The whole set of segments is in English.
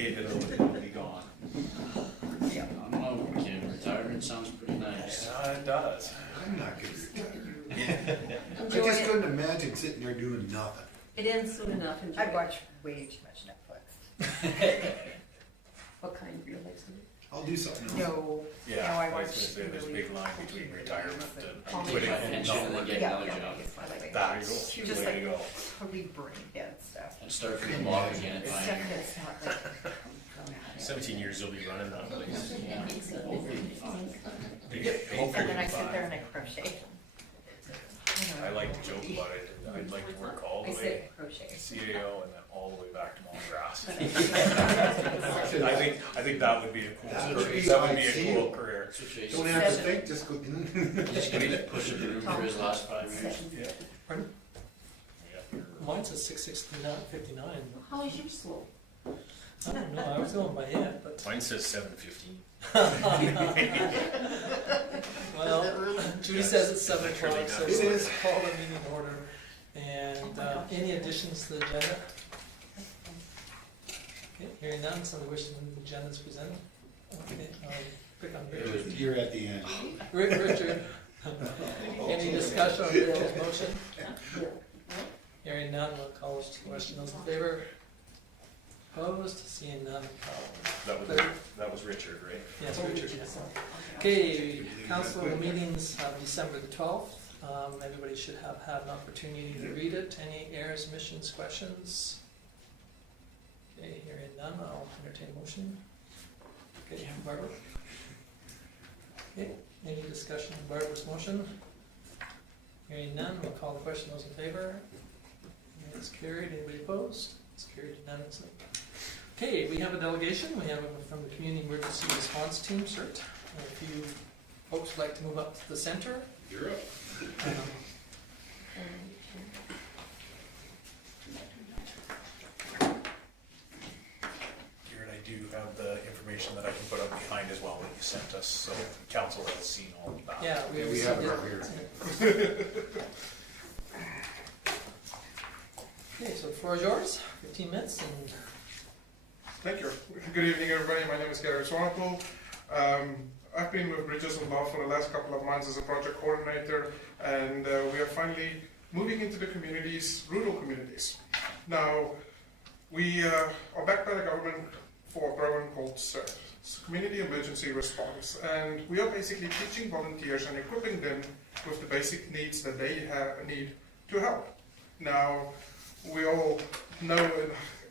dedicated, it'll be gone. Yeah. I don't know, kid, retirement sounds pretty nice. Yeah, it does. I'm not gonna retire. I Enjoy just it. couldn't imagine sitting there doing nothing. It ends soon enough. Enjoy I it. watch way too much Netflix. What kind do you like to do? I'll do something else. No, Yeah, I I was watch gonna say there's a really big line between retirement and Call me quitting my and pension not and then working. get yeah, another yeah, job. it's my like, That's She the just way to like- go. totally brain dead stuff. And start from the bottom again at It's fine. stuff that's not like. 17 years you'll be running that place. Yeah. And then I sit there and I crochet. I like to joke about it. I'd like to work all I the way say crochet. CAO and then all the way back to mowing grass. But I think that would be a cool That career. would be That would be a ideal. cool career. That's what Jason Don't said. have to think, just go. Just gonna push it through for his last 5 years. Yeah. Mine says 6:59. How is yours slow? I don't know, I was going by it, but, Mine says 7:15. well, Judy says it's 7 That's really o'clock, so nice. It is. we'll call the meeting in order. And any additions to the agenda? Okay, hearing none, somebody wishing to move the agenda as presented? Okay, pick on Richard. You're at the end. Richard, any discussion on Richard's motion? Hearing none, we'll call this question. Those in favor? Opposed? Seeing none, That was Richard, right? yes, Richard, yes. Okay, council meetings of December the 12th. Everybody should have had an opportunity to read it. Any errors, omissions, questions? Okay, hearing none, I'll entertain a motion. Okay, Barbara? Okay, any discussion on Barbara's motion? Hearing none, we'll call the question. Those in favor? It's carried. Anybody opposed? It's carried unanimously. Okay, we have a delegation. We have it from the Community Emergency Response Team, CERT. If you folks would like to move up to the center. You're up. Here, and I do have the information that I can put up behind as well that you sent us, so council has seen all of that. Yeah, Yeah, we received have it it. right here. Okay, so the floor is yours. 15 minutes and Thank you. Good evening, everybody. My name is Gary Swanepoel. I've been with Bridges and Law for the last couple of months as a project coordinator, and we are finally moving into the communities, rural communities. Now, we are backed by the government for a program called CERT. It's Community Emergency Response, and we are basically teaching volunteers and equipping them with the basic needs that they need to help. Now, we all know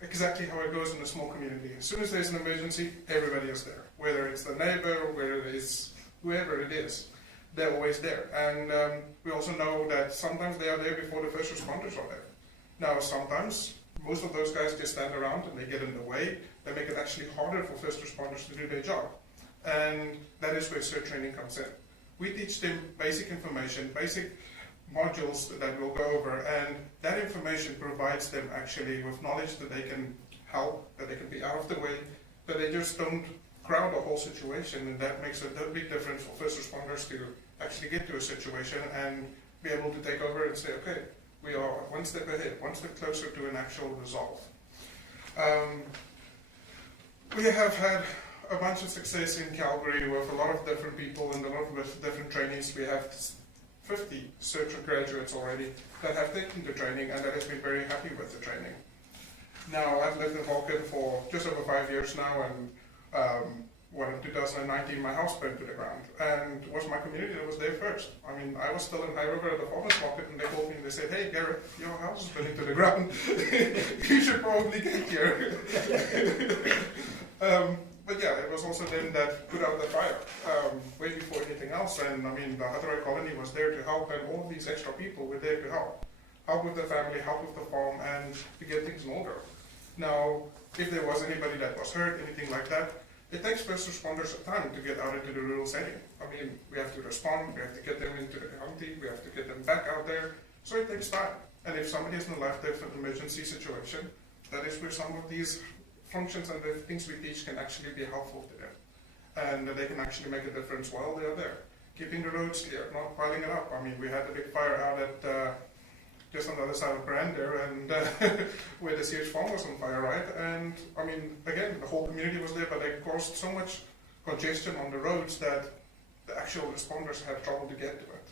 exactly how it goes in a small community. As soon as there's an emergency, everybody is there. Whether it's the neighbor, whether it is whoever it is, they're always there. And we also know that sometimes they are there before the first responders are there. Now, sometimes most of those guys just stand around and they get in the way. They make it actually harder for first responders to do their job. And that is where CERT training comes in. We teach them basic information, basic modules that we'll go over, and that information provides them actually with knowledge that they can help, that they can be out of the way, that they just don't crowd the whole situation, and that makes a big difference for first responders to actually get to a situation and be able to take over and say, okay, we are one step ahead, one step closer to an actual resolve. We have had a bunch of success in Calgary with a lot of different people and a lot of different trainings. We have 50 CERT graduates already that have taken the training and that has been very happy with the training. Now, I've lived in Vulcan for just over 5 years now, and in 2019 my house burned to the ground, and it was my community that was there first. I mean, I was still in High River at the farmers market, and they called me and they said, hey Garrett, your house is burning to the ground. You should probably get here. But yeah, it was also them that put out the fire way before anything else. And I mean, the Hathaway colony was there to help, and all of these extra people were there to help. Help with the family, help with the farm, and to get things in order. Now, if there was anybody that was hurt, anything like that, it takes first responders time to get out into the rural setting. I mean, we have to respond, we have to get them into the county, we have to get them back out there. So it takes time. And if somebody is in a life-death emergency situation, that is where some of these functions and the things we teach can actually be helpful to them. And they can actually make a difference while they are there. Keeping the roads clear, not piling it up. I mean, we had a big fire out at just on the other side of Grand there, and where the CH farm was on fire, right? And I mean, again, the whole community was there, but they caused so much congestion on the roads that the actual responders had trouble to get to it.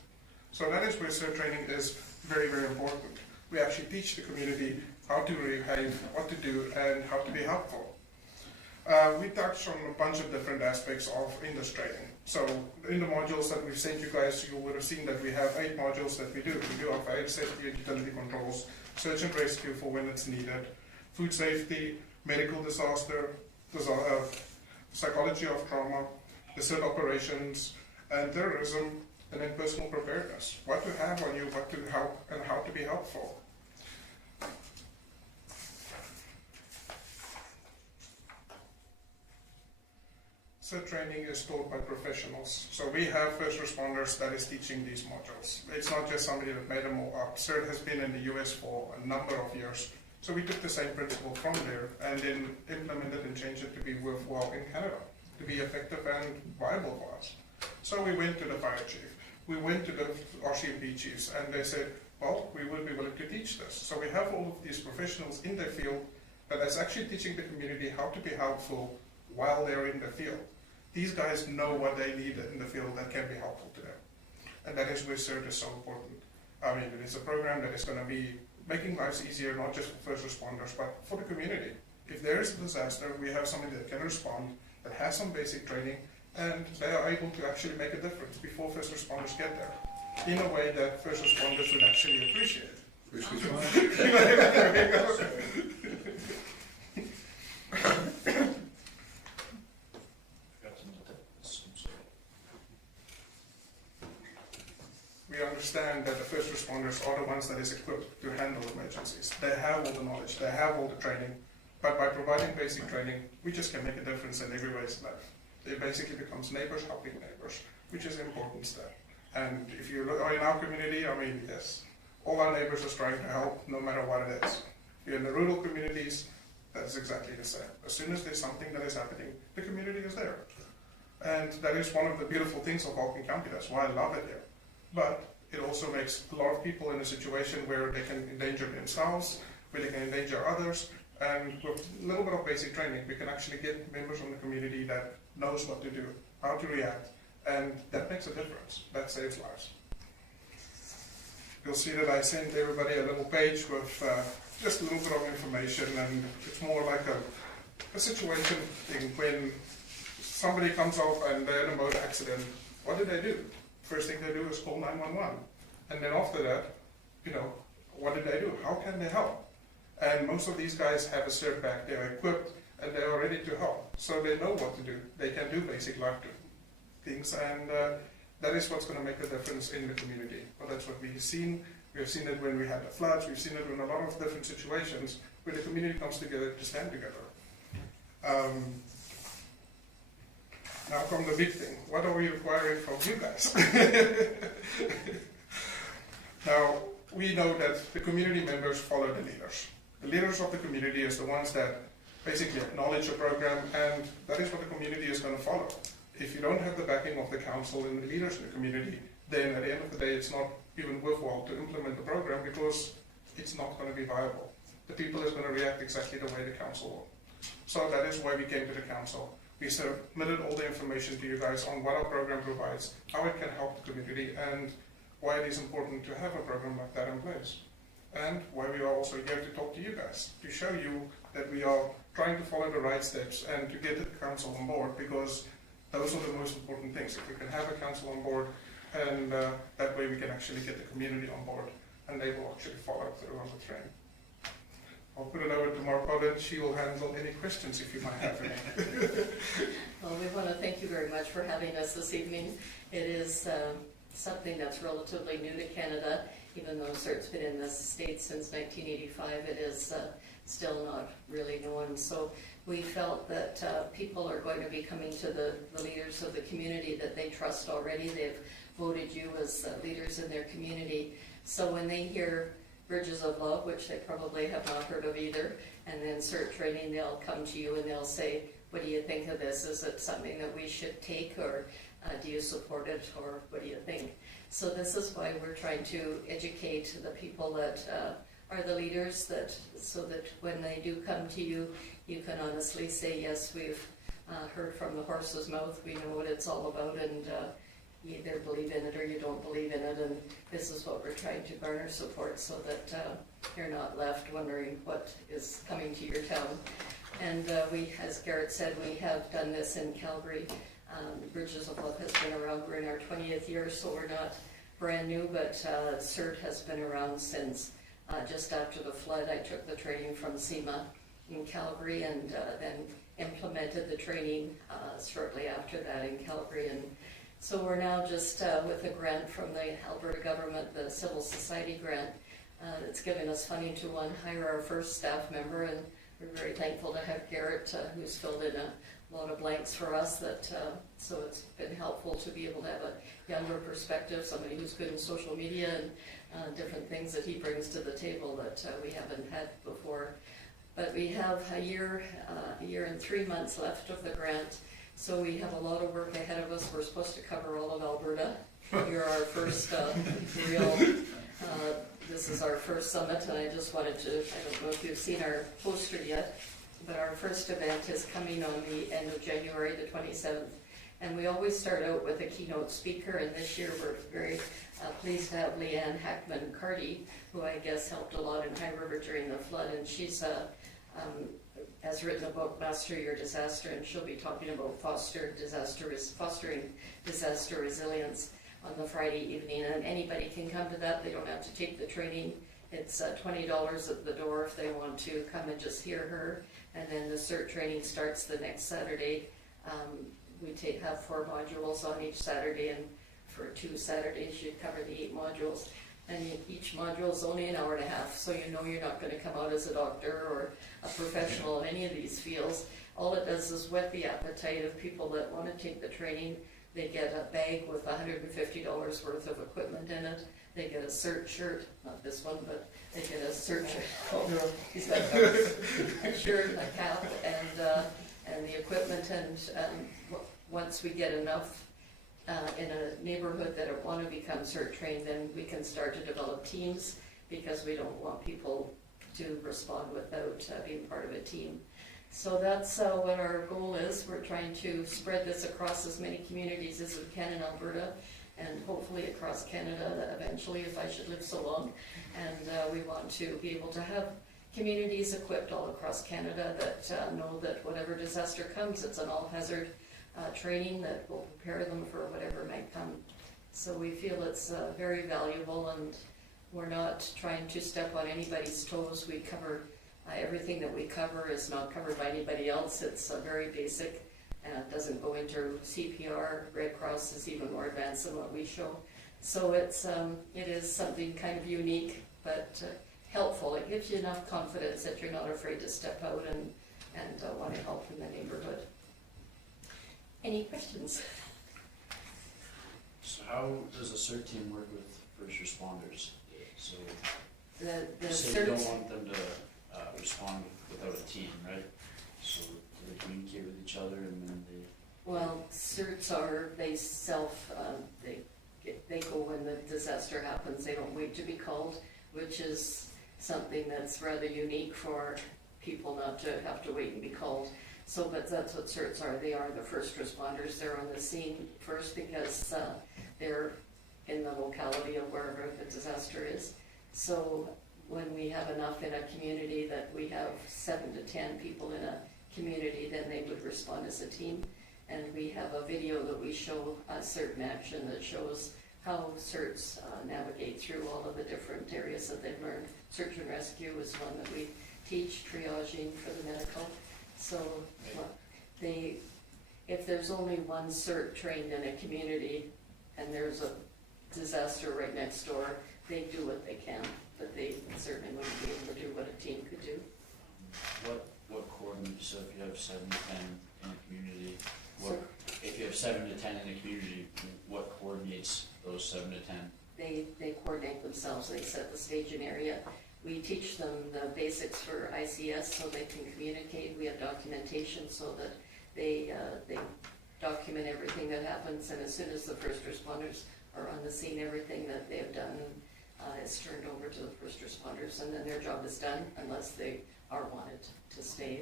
So that is where CERT training is very, very important. We actually teach the community how to behave, what to do, and how to be helpful. We touched on a bunch of different aspects in this training. So in the modules that we've sent you guys, you would have seen that we have 8 modules that we do. We do our fire safety and utility controls, search and rescue for when it's needed, food safety, medical disaster, psychology of trauma, the CERT operations, and terrorism, and then personal preparedness. What to have on you, what to help, and how to be helpful. CERT training is taught by professionals. So we have first responders that is teaching these modules. It's not just somebody that made them all up. CERT has been in the US for a number of years. So we took the same principle from there and then implemented and changed it to be worthwhile in Canada, to be effective and viable for us. So we went to the fire chief, we went to the RCMP chiefs, and they said, well, we would be willing to teach this. So we have all of these professionals in their field that is actually teaching the community how to be helpful while they're in the field. These guys know what they need in the field that can be helpful to them. And that is where CERT is so important. I mean, it is a program that is going to be making lives easier, not just for first responders, but for the community. If there is a disaster, we have somebody that can respond, that has some basic training, and they are able to actually make a difference before first responders get there, in a way that first responders would actually appreciate. Which was fine. We understand that the first responders are the ones that is equipped to handle emergencies. They have all the knowledge, they have all the training, but by providing basic training, we just can make a difference in everybody's life. It basically becomes neighbors helping neighbors, which is an important step. And if you look in our community, I mean, yes, all our neighbors are trying to help no matter what it is. If you're in the rural communities, that's exactly the same. As soon as there's something that is happening, the community is there. And that is one of the beautiful things of Vulcan County. That's why I love it here. But it also makes a lot of people in a situation where they can endanger themselves, where they can endanger others, and with a little bit of basic training, we can actually get members of the community that knows what to do, how to react, and that makes a difference. That saves lives. You'll see that I sent everybody a little page with just a little bit of information, and it's more like a situation thing. When somebody comes off and they're in a motor accident, what do? First thing they do is call 911. And then after that, what do? How can they help? And most of these guys have a CERT back, they're equipped, and they are ready to help. So they know what to do. They can do basic life things, and that is what's going to make a difference in the community. Well, that's what we've seen. We've seen it when we had the floods. We've seen it in a lot of different situations where the community comes together to stand together. Now come the big thing. What are we requiring from you guys? Now, we know that the community members follow the leaders. The leaders of the community is the ones that basically acknowledge a program, and that is what the community is going to follow. If you don't have the backing of the council and the leaders in the community, then at the end of the day, it's not even worthwhile to implement the program because it's not going to be viable. The people is going to react exactly the way the council will. So that is why we came to the council. We submitted all the information to you guys on what our program provides, how it can help the community, and why it is important to have a program like that in place. And why we are also here to talk to you guys, to show you that we are trying to follow the right steps and to get the council on board, because those are the most important things. If we can have a council on board, and that way we can actually get the community on board, and they will actually follow through on the train. I'll put it over to Marco, and she will handle any questions if you might have any. Well, we want to thank you very much for having us this evening. It is something that's relatively new to Canada, even though CERT's been in the States since 1985. It is still not really known. So we felt that people are going to be coming to the leaders of the community that they trust already. They've voted you as leaders in their community. So when they hear Bridges of Love, which they probably have not heard of either, and then CERT training, they'll come to you and they'll say, what do you think of this? Is it something that we should take, or Do you support it, or what do you think? So this is why we're trying to educate the people that are the leaders, so that when they do come to you, you can honestly say, yes, we've heard from the horse's mouth, we know what it's all about, and you either believe in it or you don't believe in it, and this is what we're trying to garner support, so that you're not left wondering what is coming to your town. And we, as Garrett said, we have done this in Calgary. Bridges of Love has been around, we're in our 20th year, so we're not brand new, but CERT has been around since just after the flood. I took the training from SEMA in Calgary, and then implemented the training shortly after that in Calgary. And so we're now just with a grant from the Alberta government, the Civil Society grant, that's given us funding to hire our first staff member, and we're very thankful to have Garrett, who's filled in a lot of blanks for us. So it's been helpful to be able to have a younger perspective, somebody who's good in social media and different things that he brings to the table that we haven't had before. But we have a year and 3 months left of the grant, so we have a lot of work ahead of us. We're supposed to cover all of Alberta. You're our first this is our first summit, and I just wanted to, I don't know if you've seen our poster yet, but our first event is coming on the end of January, the 27th. And we always start out with a keynote speaker, and this year we're very pleased to have Leanne Hackman-Carty, who I guess helped a lot in High River during the flood, and she's has written a book, Master Your Disaster, and she'll be talking about fostering disaster resilience on the Friday evening. And anybody can come to that, they don't have to take the training. It's $20 at the door if they want to come and just hear her. And then the CERT training starts the next Saturday. We have 4 modules on each Saturday, and for 2 Saturdays you cover the 8 modules. And each module is only an hour and a half, so you know you're not going to come out as a doctor or a professional in any of these fields. All it does is whet the appetite of people that want to take the training. They get a bag with $150 worth of equipment in it. They get a CERT shirt, not this one, but they get a CERT shirt. Oh, no, he's got a shirt, a cap, and the equipment. And once we get enough in a neighborhood that want to become CERT trained, then we can start to develop teams, because we don't want people to respond without being part of a team. So that's what our goal is. We're trying to spread this across as many communities as we can in Alberta, and hopefully across Canada eventually, if I should live so long. And we want to be able to have communities equipped all across Canada that know that whatever disaster comes, it's an all-hazard training that will prepare them for whatever might come. So we feel it's very valuable, and we're not trying to step on anybody's toes. We cover everything that we cover is not covered by anybody else. It's very basic, and it doesn't go into CPR. Red Cross is even more advanced than what we show. So it is something kind of unique, but helpful. It gives you enough confidence that you're not afraid to step out and want to help in the neighborhood. Any questions? So how does the CERT team work with first responders? So The you say you CERT, don't want them to respond without a team, right? So do they communicate with each other, and then they... well, CERTs are, they go when the disaster happens. They don't wait to be called, which is something that's rather unique for people not to have to wait and be called. So, but that's what CERTs are. They are the first responders. They're on the scene first because they're in the locality of wherever the disaster is. So when we have enough in a community that we have 7 to 10 people in a community, then they would respond as a team. And we have a video that we show CERT in action that shows how CERTs navigate through all of the different areas that they've learned. Search and rescue is one that we teach, triaging for the medical. So if there's only one CERT trained in a community and there's a disaster right next door, they do what they can, but they certainly wouldn't be able to do what a team could do. What coordinates, so if you have 7 to 10 in a community, So if you have 7 to 10 in a community, what coordinates those 7 to 10? they coordinate themselves. They set the staging area. We teach them the basics for ICS so they can communicate. We have documentation so that they document everything that happens, and as soon as the first responders are on the scene, everything that they have done is turned over to the first responders, and then their job is done unless they are wanted to stay.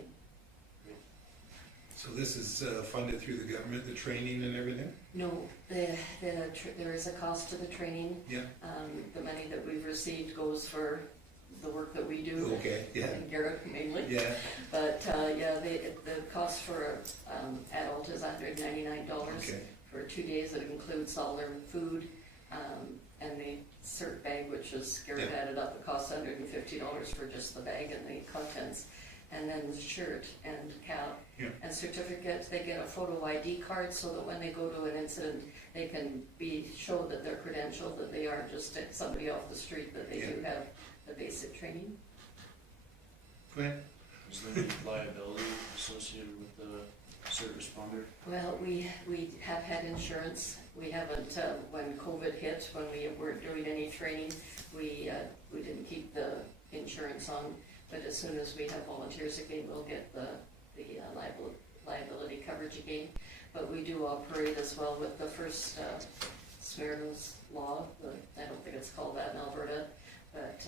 So this is funded through the government, the training and everything? No, there is a cost to the training. Yeah. The money that we've received goes for the work that we do. Okay, yeah, And Garrett mainly. yeah, But, the cost for adult is $199. okay, For 2 days. It includes all their food, and the CERT bag, which is, Garrett Yeah. added up, it costs $150 for just the bag and the contents. And then the shirt and cap Yeah. and certificate. They get a photo ID card so that when they go to an incident, they can show that they're credentialed, that they aren't just somebody off the street, that they do have the basic training. go ahead. Is there any liability associated with the CERT responder? Well, we have had insurance. We haven't, when COVID hit, when we weren't doing any training, we didn't keep the insurance on. But as soon as we have volunteers again, we'll get the liability coverage again. But we do operate as well with the first Smirno's law. I don't think it's called that in Alberta, but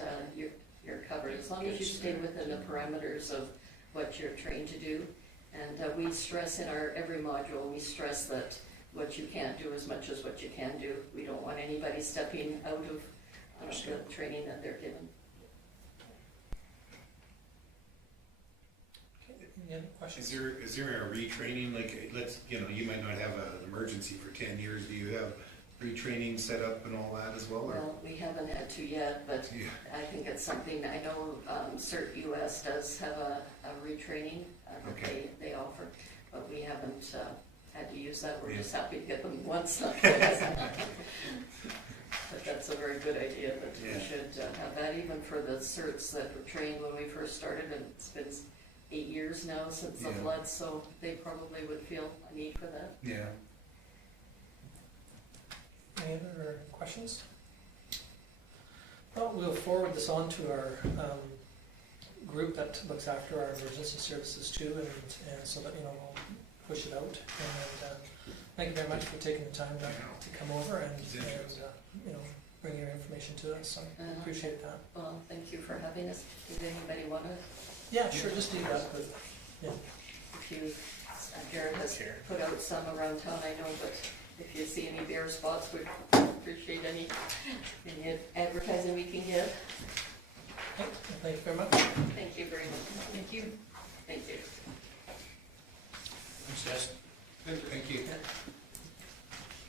you're covered as long as you stay within the parameters of what you're trained to do. And we stress in our every module, we stress that what you can't do as much as what you can do. We don't want anybody stepping out of the training that they're given. Any other questions? Is there a retraining, like, you might not have an emergency for 10 years, do you have retraining set up and all that as well, or? Well, we haven't had to yet, but Yeah, I think it's something, I know CERT US does have a retraining that Okay. they offer, but we haven't had to use that. We're Yeah. just happy to get them once, not twice. But that's a very good idea, that we Yeah. should have that even for the CERTs that were trained when we first started, and it's been 8 years now since the Yeah. flood, so they probably would feel a need for that. yeah. Any other questions? Well, we'll forward this on to our group that looks after our emergency services too, and so that, we'll push it out. And thank you very much for taking the time to come over and bring your information to us, so appreciate that. Well, thank you for having us. Does anybody want to, Yeah, sure, just do that, but, if you, Jared has put out some around town, I know, but if you see any bare spots, we'd appreciate any advertising we can get. okay, thank you very much. Thank you very much. Thank you. Thank you. Thanks, guys. Thank you.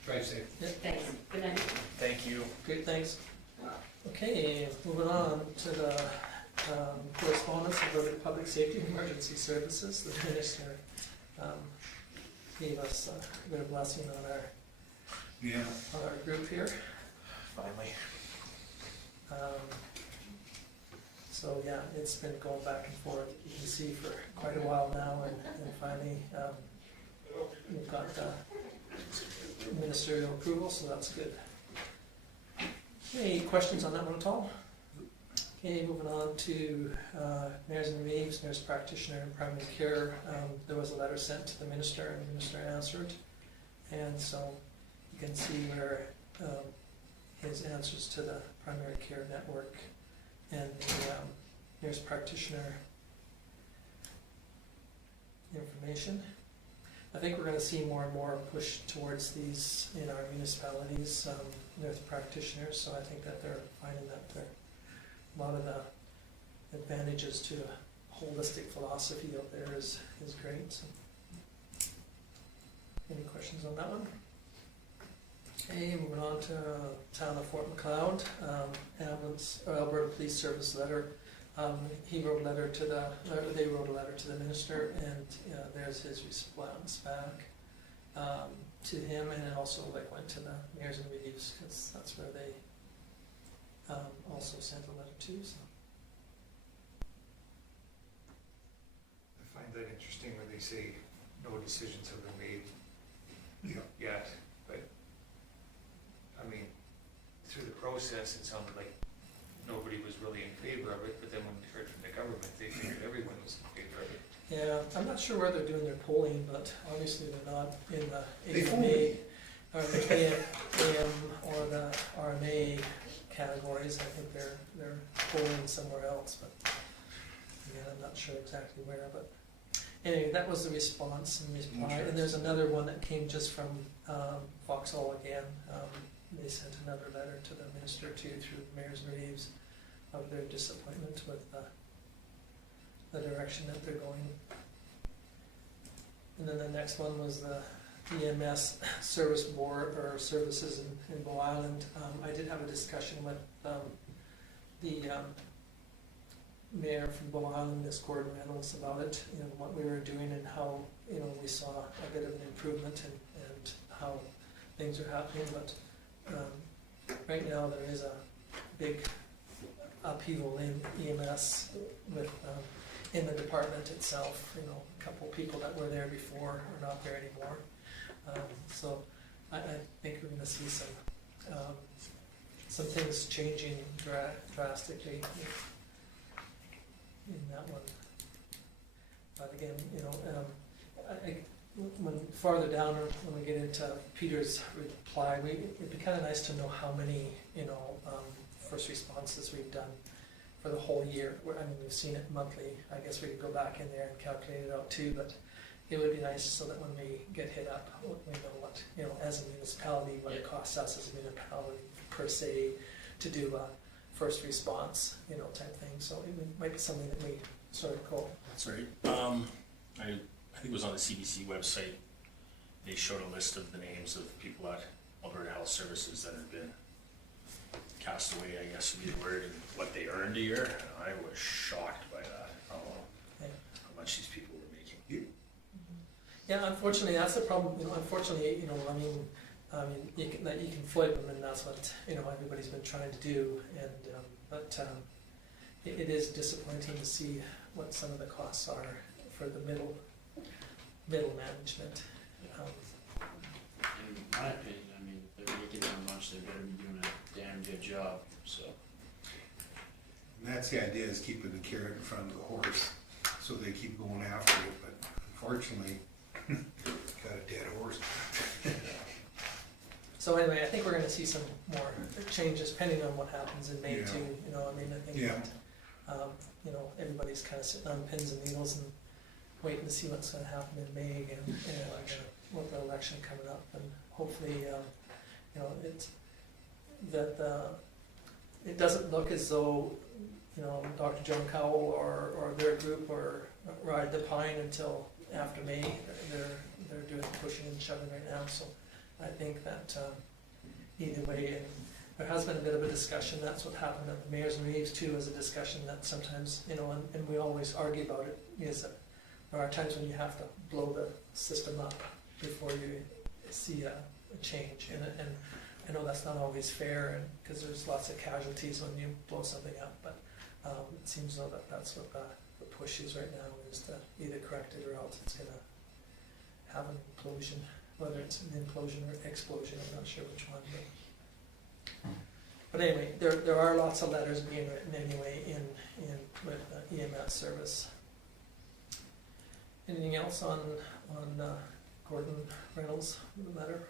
Drive safe. Thanks. Good night. Thank you. Great, thanks. Okay, moving on to the correspondence of Public Safety and Emergency Services. The Minister gave us a bit of blessing Yeah. on our group here. Finally. So yeah, it's been going back and forth, you can see, for quite a while now, and finally we've got ministerial approval, so that's good. Any questions on that one at all? Okay, moving on to Mayors and Reeves, nurse practitioner in primary care. There was a letter sent to the minister, and the minister answered, and so you can see where his answers to the primary care network and the nurse practitioner information. I think we're going to see more and more push towards these in our municipalities, nurse practitioners, so I think that they're finding that a lot of the advantages to a holistic philosophy out there is great. So. Any questions on that one? Okay, moving on to town of Fort Macleod, Alberta Police Service letter. He wrote a letter to they wrote a letter to the minister, and there's his response back to him, and it also went to the Mayors and Reeves, because that's where they also sent a letter to. So. I find that interesting when they say no decisions have been made yet, but I mean, through the process it sounded like nobody was really in favor of it, but then when we heard from the government, they figured everyone was in favor of it. Yeah, I'm not sure where they're doing their polling, but obviously they're not in the They fooled AMA, me. or the AM or the RMA categories. I think they're polling somewhere else, but again, I'm not sure exactly where, but anyway, that was the response and reply. And there's another one that came just from Vauxhall again. They sent another letter to the minister too, through Mayors and Reeves, of their disappointment with the direction that they're going. And then the next one was the EMS service board or services in Bow Island. I did have a discussion with the mayor from Bow Island, Miss Gordon Reynolds, about it, what we were doing and how, we saw a bit of an improvement and how things are happening. But right now there is a big upheaval in EMS with in the department itself. A couple people that were there before are not there anymore. So I think we're going to see some things changing drastically in that one. But again, when farther down, or when we get into Peter's reply, it'd be kind of nice to know how many first responses we've done for the whole year. I mean, we've seen it monthly. I guess we could go back in there and calculate it out too, but it would be nice so that when we get hit up, we know what, as a municipality, what it costs us as a municipality per se to do a first response, type thing. So it might be something that we sort of call. That's right. I think it was on the CBC website. They showed a list of the names of people at Alberta Health Services that had been cast away, I guess would be the word, and what they earned a year. And I was shocked by that, how much these people were making. Yeah, unfortunately, that's the problem. Unfortunately, you can flood them, and that's what everybody's been trying to do. And but it is disappointing to see what some of the costs are for the middle management. In my opinion, they're making that much, they better be doing a damn good job, so. And that's the idea, is keeping the carrot in front of the horse, so they keep going after it, but unfortunately, got a dead horse. So anyway, I think we're going to see some more changes depending on what happens in May Yeah. too. I think Yeah. that, everybody's kind of sitting on pins and needles and waiting to see what's going to happen in May again, with the election coming up, and hopefully, it doesn't look as though, Dr. John Cowell or their group or ride the pine until after May. They're doing pushing and shoving right now, so I think that either way, and there has been a bit of a discussion. That's what happened at the Mayors and Reeves too, is a discussion that sometimes, and we always argue about it, is that there are times when you have to blow the system up before you see a change in it, and I know that's not always fair, and because there's lots of casualties when you blow something up, but it seems though that that's what the push is right now, is to either correct it or else it's going to have an implosion, whether it's an implosion or explosion, I'm not sure which one. But anyway, there are lots of letters being written anyway in with EMS service. Anything else on Gordon Reynolds' letter?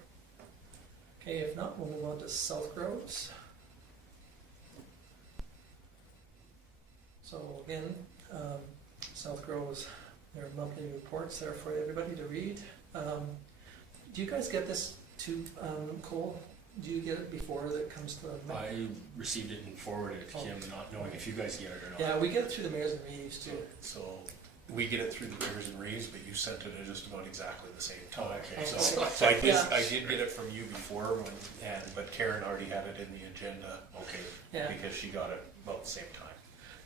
Okay, if not, we'll move on to SouthGrow's. So again, SouthGrow's, their monthly reports there for everybody to read. Do you guys get this too, Cole? Do you get it before it comes to the... I received it and forwarded it to Kim, not knowing if you guys get it or not. Yeah, we get it through the Mayors and Reeves too. So we get it through the Mayors and Reeves, but you sent it at just about exactly the same time. Okay. So I did get it from you before, but Karen already had it in the agenda. Okay. Yeah. Because she got it about the same time.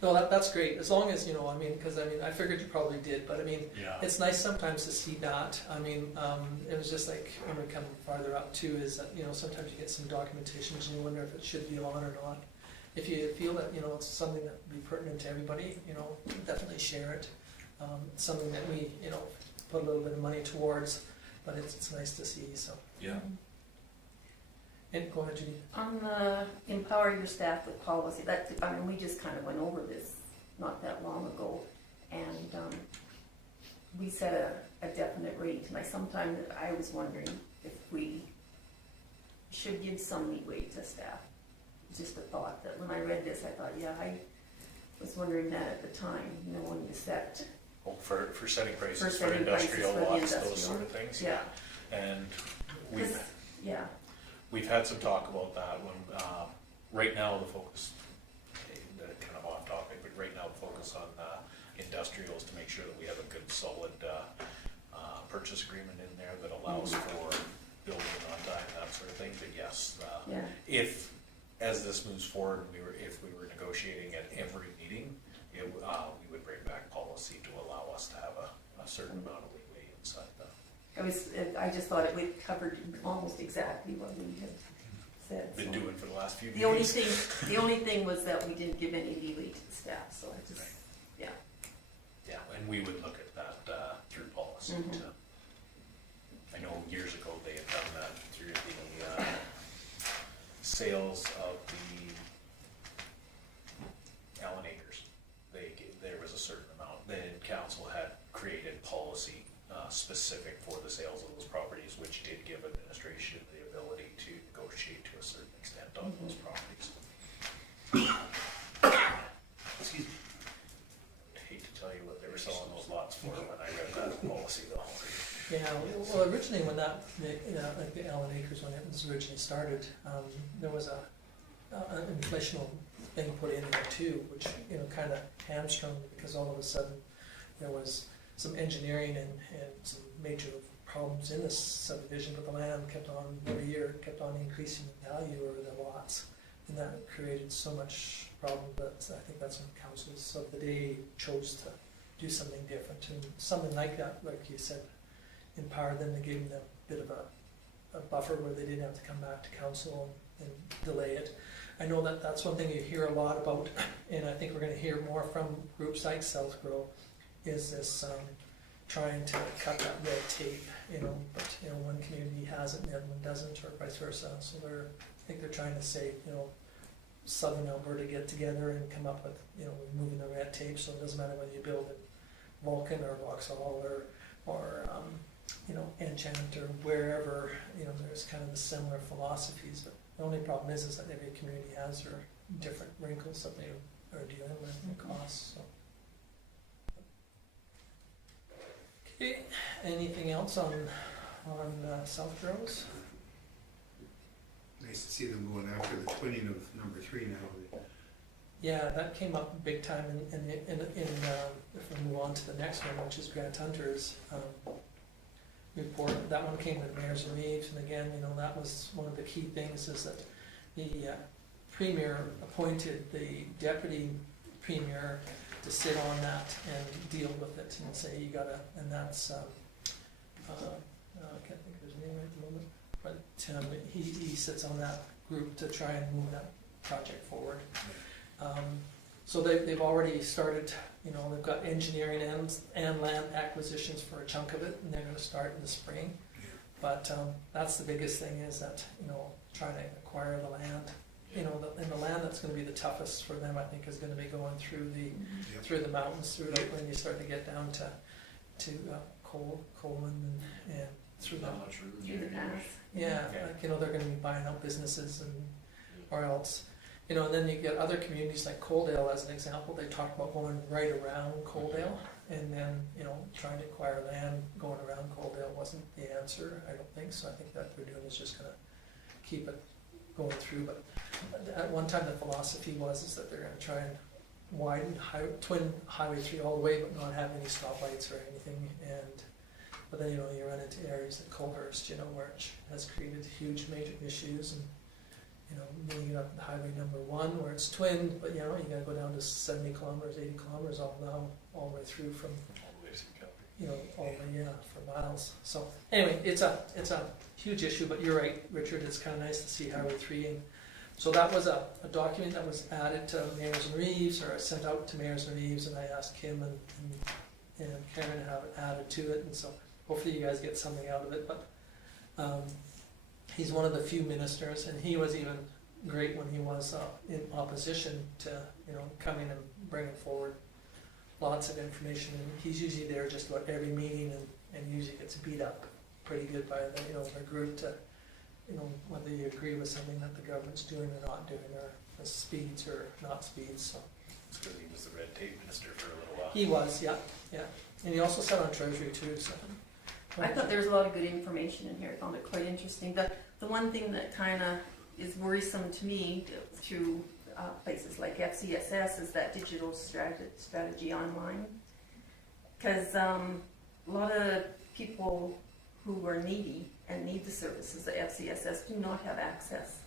No, that's great, as long as, because I figured you probably did, but Yeah. it's nice sometimes to see that. It was just like, when we come farther up too, is that, sometimes you get some documentations and you wonder if it should be on or not. If you feel that, it's something that would be pertinent to everybody, definitely share it. It's something that we, put a little bit of money towards, but it's nice to see, so. Yeah. And go ahead, Judy. On the empower your staff with policy, we just kind of went over this not that long ago, and we set a definite rate, and I was wondering if we should give some leeway to staff. Just a thought that when I read this, I thought, yeah, I was wondering that at the time, you know, when you set, Oh, for setting prices For for setting prices industrial for the lots, those industrial. sort of things. yeah, And we've, 'cause- yeah, we've had some talk about that when, right now the focus, kind of off topic, but right now the focus on industrial is to make sure that we have a good solid purchase agreement in there that allows for building on time, that sort of thing. But yes, yeah, if, as this moves forward, if we were negotiating at every meeting, we would bring back policy to allow us to have a certain amount of leeway inside that. I just thought it covered almost exactly what we had said. Been so. doing for the last few The only meetings. thing was that we didn't give any leeway to the staff, so I just, Right. yeah. Yeah, and we would look at that through policy Mhm. too. I know years ago they had done that through the sales of the Allen Acres. There was a certain amount, then council had created policy specific for the sales of those properties, which did give administration the ability to negotiate to a certain extent on those properties. Excuse me. I'd hate to tell you what they were selling those lots for when I read that policy though. Yeah, well, originally when that, like the Allen Acres, when it was originally started, there was an inflational thing put in there too, which, you know, kind of hamstrung because all of a sudden there was some engineering and some major problems in this subdivision, but the land kept on, every year, kept on increasing in value over the lots. And that created so much problem that I think that's when councils of the day chose to do something different. And something like that, like you said, empowered them to give them a bit of a buffer where they didn't have to come back to council and delay it. I know that that's one thing you hear a lot about, and I think we're going to hear more from groups like SouthGrow, is this trying to cut that red tape, you know, but you know, one community has it and the other one doesn't, or vice versa. So I think they're trying to say, you know, Southern Alberta get together and come up with, you know, removing the red tape, so it doesn't matter whether you build in Vulcan or Vauxhall or you know, Enchant or wherever, you know, there's kind of the similar philosophies, but the only problem is that every community has their different wrinkles that they are dealing with and costs, so. Okay, anything else on SouthGrows? Nice to see them going after the twinning of number 3 now. Yeah, that came up big time in if we move on to the next one, which is Grant Hunter's report. That one came with Mayors and Reeves, and again, you know, that was one of the key things is that the Premier appointed the Deputy Premier to sit on that and deal with it and say you gotta, and that's, I can't think of his name right at the moment, but he sits on that group to try and move that project forward. So they've already started, you know, they've got engineering and land acquisitions for a chunk of it, and they're gonna start in the spring. But that's the biggest thing is that, you know, trying to acquire the land, you know, and the land that's gonna be the toughest for them, I think, is gonna be going through the mountains, through when you start to get down to Coleman and through that. Not much room Through the there. pass. Yeah, like, you know, they're gonna be buying out businesses or else, you know, and then you get other communities like Coaldale as an example, they talk about going right around Coaldale, and then, you know, trying to acquire land going around Coaldale wasn't the answer, I don't think, so I think that they're doing is just gonna keep it going through, but at one time the philosophy is that they're gonna try and widen, twin Highway 3 all the way, but not have any stoplights or anything, but then, you know, you run into areas like Colhurst, you know, which has created huge major issues, and, you know, then you got Highway number 1 where it's twinned, but, you know, you gotta go down to 70 kilometers, 80 kilometers all the way through from, you know, all the, for miles. So, anyway, it's a huge issue, but you're right, Richard, it's kinda nice to see Highway 3. And so that was a document that was added to Mayors and Reeves, or sent out to Mayors and Reeves, and I asked Kim and Karen to have it added to it, and so hopefully you guys get something out of it, but he's one of the few ministers, and he was even great when he was in opposition to, you know, coming and bringing forward lots of information, and he's usually there just about every meeting, and usually gets beat up pretty good by the, the group to, whether you agree with something that the government's doing or not doing, or the speeds or not speeds, so. It's because he was the red tape minister for a little while. He was, yeah, and he also sat on Treasury too, so. I thought there was a lot of good information in here. I found it quite interesting. The one thing that kind of is worrisome to me through places like FCSS is that digital strategy online. Because a lot of people who are needy and need the services at FCSS do not have access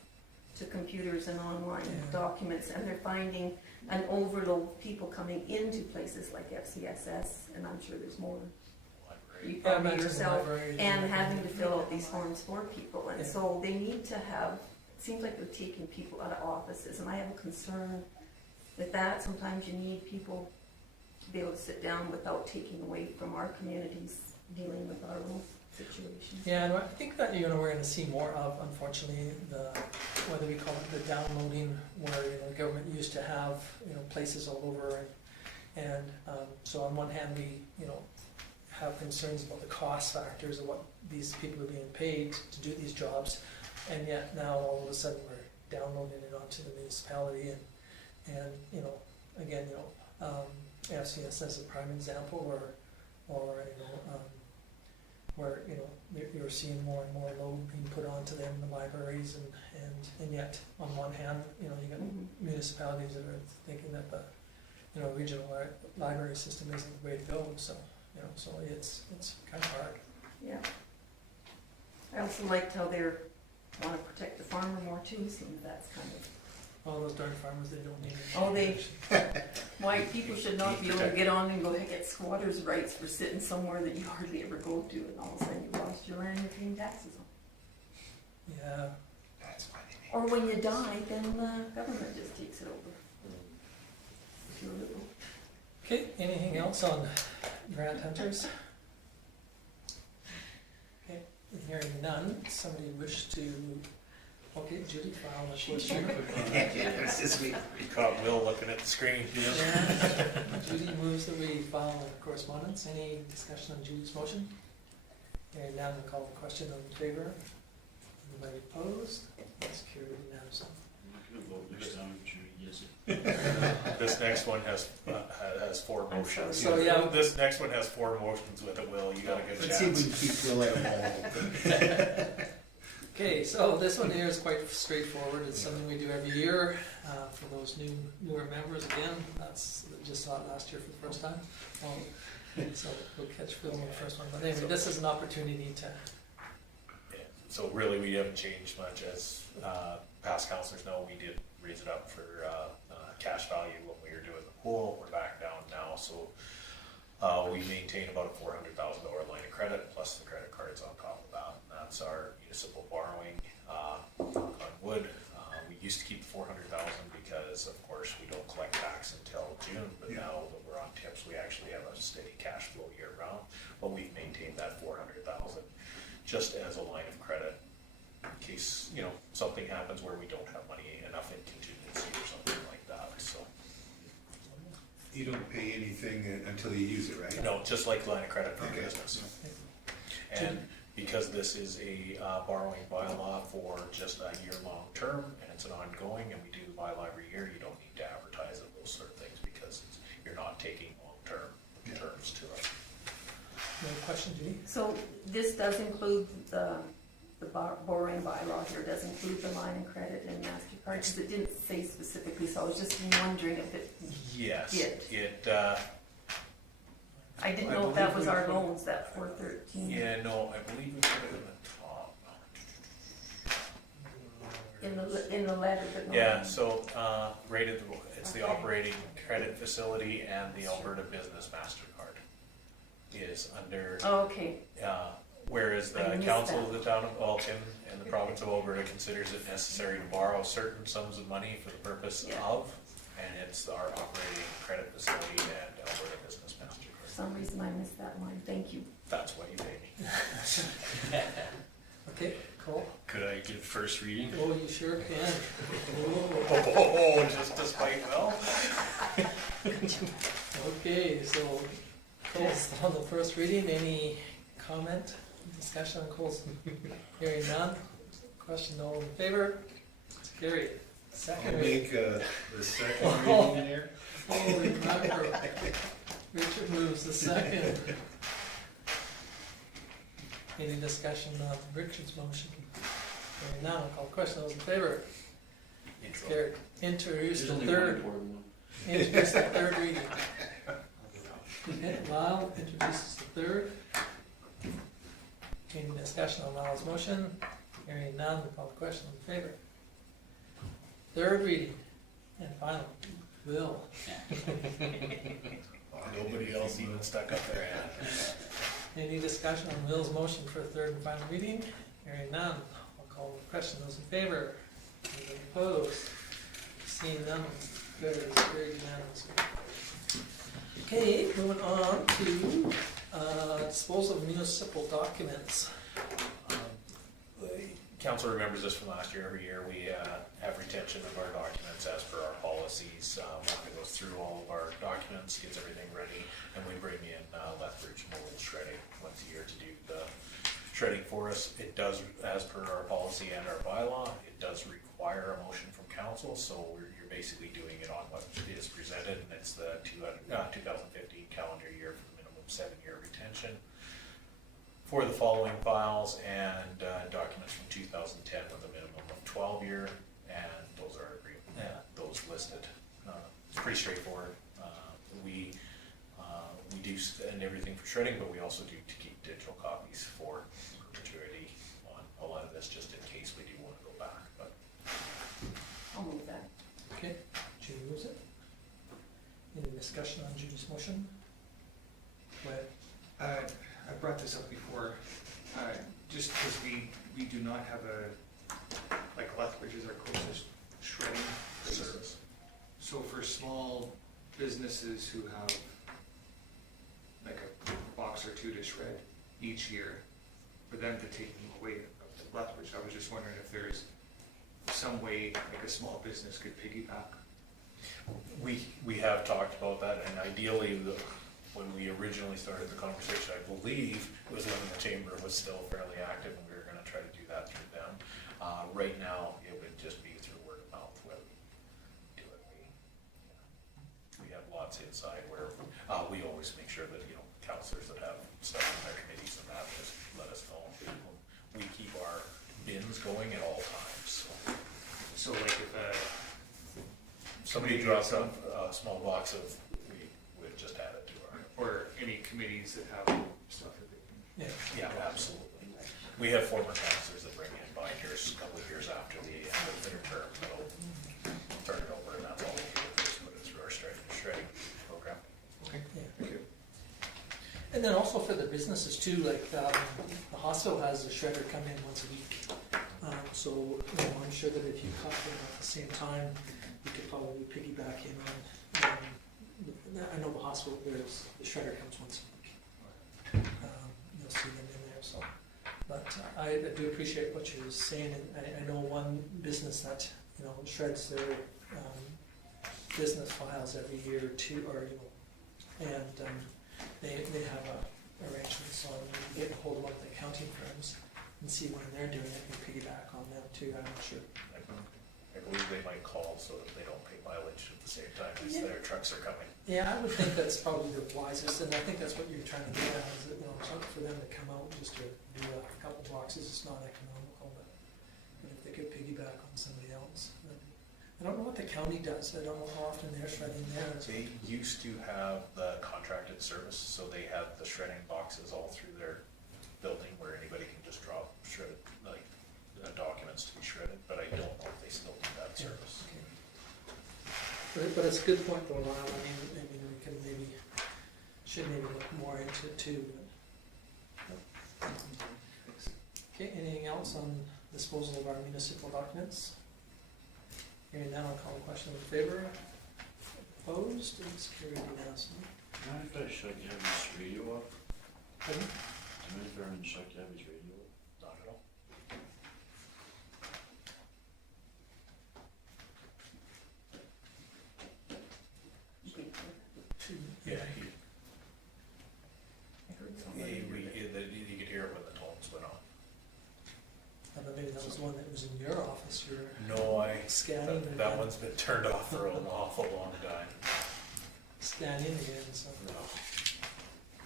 to computers and online documents, and they're finding an overload of people coming into places like FCSS, and I'm sure there's more. You probably yourself, and having to fill out these forms for people, and so they need to have, it seems like they're taking people out of offices, and I have a concern with that. Sometimes you need people to be able to sit down without taking away from our communities dealing with our own situations. Yeah, and I think that we're going to see more of, unfortunately, whether we call it the downloading, where the government used to have places all over, and so on one hand we have concerns about the cost factors of what these people are being paid to do these jobs, and yet now all of a sudden we're downloading it onto the municipality, and again FCS as a prime example, or where you're seeing more and more load being put onto them in the libraries, and yet on one hand you got municipalities that are thinking that the regional library system isn't the way to go, so it's kind of hard. Yeah. I also liked how they want to protect the farmer more too, so that's kind of. All those darn farmers, they don't need it. Oh, white people should not be able to get on and go get squatters' rights for sitting somewhere that you hardly ever go to, and all of a sudden you lost your land and you're paying taxes on. Yeah. That's why they Or when you die, then the government just takes it over. If you're liberal. Okay, anything else on grant hunters? Okay, hearing none, somebody wish to, okay, Judy, file a question. It's this week. You caught Will looking at the screen. Yeah. Judy moves that we file a correspondence. Any discussion on Judy's motion? Hearing none, we'll call the question in favor. Anybody opposed? That's carried unanimously. This next one has 4 motions. So, yeah. This next one has 4 motions with it, Will. You got a good Let's see if we chance. can keep Phil at home. Okay, so this one here is quite straightforward. It's something we do every year for those newer members. Again, that's just saw it last year for the first time. So we'll catch Phil on the first one. But anyway, this is an opportunity to. Yeah. So really, we haven't changed much. As past councillors know, we did raise it up for cash value when we were doing the pool. We're back down now, so we maintain about a $400,000 line of credit plus the credit cards on top of that. And that's our municipal borrowing. On wood, we used to keep $400,000 because, of course, we don't collect tax until June. But now that we're on tips, we actually have a steady cash flow year round. But we've maintained that $400,000 just as a line of credit in case something happens where we don't have money enough in contingency or something like that. So You don't pay anything until you use it, right? no, just like line of credit for Okay. business. And because this is a borrowing bylaw for just a year-long term and it's an ongoing, and we do the bylaw every year, you don't need to advertise it, those sort of things, because you're not taking long-term terms to it. No question, Judy? So this does include the borrowing bylaw here, does include the line of credit and MasterCard, because it didn't say specifically, so I was just wondering if it, Yes, Did. I didn't I know if that believe was we our put- loans, that 413. yeah, no, I believe we put it in the top. In the letter, but not. Yeah, so rated, it's the operating credit facility, and the Alberta Business MasterCard is under, Oh, okay, whereas I the missed council that. of the town of Alton and the province of Alberta considers it necessary to borrow certain sums of money for the purpose Yeah. of, and it's our operating credit facility and Alberta Business for MasterCard. some reason I missed that line, thank you. That's what you pay me. Okay, cool. Could I give first reading? Oh, you sure can. Oh, Oh, just despite, well, Okay, so Cole's on the first reading, any comment, discussion on Cole's? Hearing none, question, all in favor? It's carried. I'll Second reading. make the second reading here. Oh, remember, Richard moves the second. Any discussion on Richard's motion? Hearing none, I'll call the question, those in favor? It's Intro. carried. Introduce the There's only third, one important one. introduce the third reading. Okay, Lyle introduces the third. Any discussion on Lyle's motion? Hearing none, we'll call the question in favor. Third reading, and final, Will. Nobody else even stuck up their hand. Any discussion on Will's motion for a third and final reading? Hearing none, I'll call the question, those in favor? Anybody opposed? Seeing none, carried unanimously. Okay, moving on to disposal of municipal documents. Council remembers this from last year. Every year we have retention of our documents as per our policies. Monica goes through all of our documents, gets everything ready, and we bring in Lethbridge Mobile Shredding once a year to do the shredding for us. It does, as per our policy and our bylaw, it does require a motion from council, so you're basically doing it on what is presented, and it's the 2015 calendar year for the minimum 7-year retention for the following files and documents from 2010 with a minimum of 12-year, and those are those listed. It's pretty straightforward. We do send everything for shredding, but we also do to keep digital copies for perpetuity on a lot of this, just in case we do want to go back. But I'll move that. Okay, Judy moves it. Any discussion on Judy's motion? Go ahead. I brought this up before, just because we do not have like Lethbridge is our closest shredding place. service. So for small businesses who have like a box or two to shred each year, for them to take them away up to Lethbridge, I was just wondering if there's some way like a small business could piggyback. We have talked about that, and ideally, when we originally started the conversation, I believe it was when the chamber was still fairly active, and we were going to try to do that through them. Right now, it would just be through word of mouth when we do it. We have lots inside where we always make sure that councilors that have stuff in their committees and that just let us know. We keep our bins going at all times. So like if Somebody drops off a small box of, we would just add it to our. or any committees that have stuff that they can. Yeah. Yeah, absolutely. We have former councillors that bring in binders a couple of years after the end of their term, that'll turn it over, and that's all we do, is put it through our shredding program. Yeah. And then also for the businesses too, like the hospital has a shredder come in once a week. So I'm sure that if you caught them at the same time, you could probably piggyback in on. I know the hospital, the shredder comes once a week. You'll see them in there. So, but I do appreciate what you're saying, and I know one business that shreds their business files every year or two, and they have arrangements on getting a hold of one of the accounting firms and see when they're doing it and piggyback on them too. I'm not sure. I believe they might call so that they don't pay mileage at the same time as their trucks are coming. Yeah, I would think that's probably the wisest, and I think that's what you're trying to get at, is that, for them to come out just to do a couple boxes, it's not economical, but if they could piggyback on somebody else. I don't know what the county does, I don't know how often they're shredding theirs. They used to have the contracted service, so they have the shredding boxes all through their building where anybody can just drop shredded, documents to be shredded, but I don't know if they still do that service. Okay. But it's a good point though, Lyle, I mean, we can should maybe look more into it too. Okay, anything else on disposal of our municipal documents? Hearing none, I'll call the question in favor. Opposed, it's carried unanimously. Do you mind if I shut Gabby's radio up? Pardon? Do you mind if I shut Gabby's radio up? Not at all. Yeah. thought maybe that was the one that was in your office, you were No, scanning. that again. one's been turned off for an awful long time. Scanning again, so. No.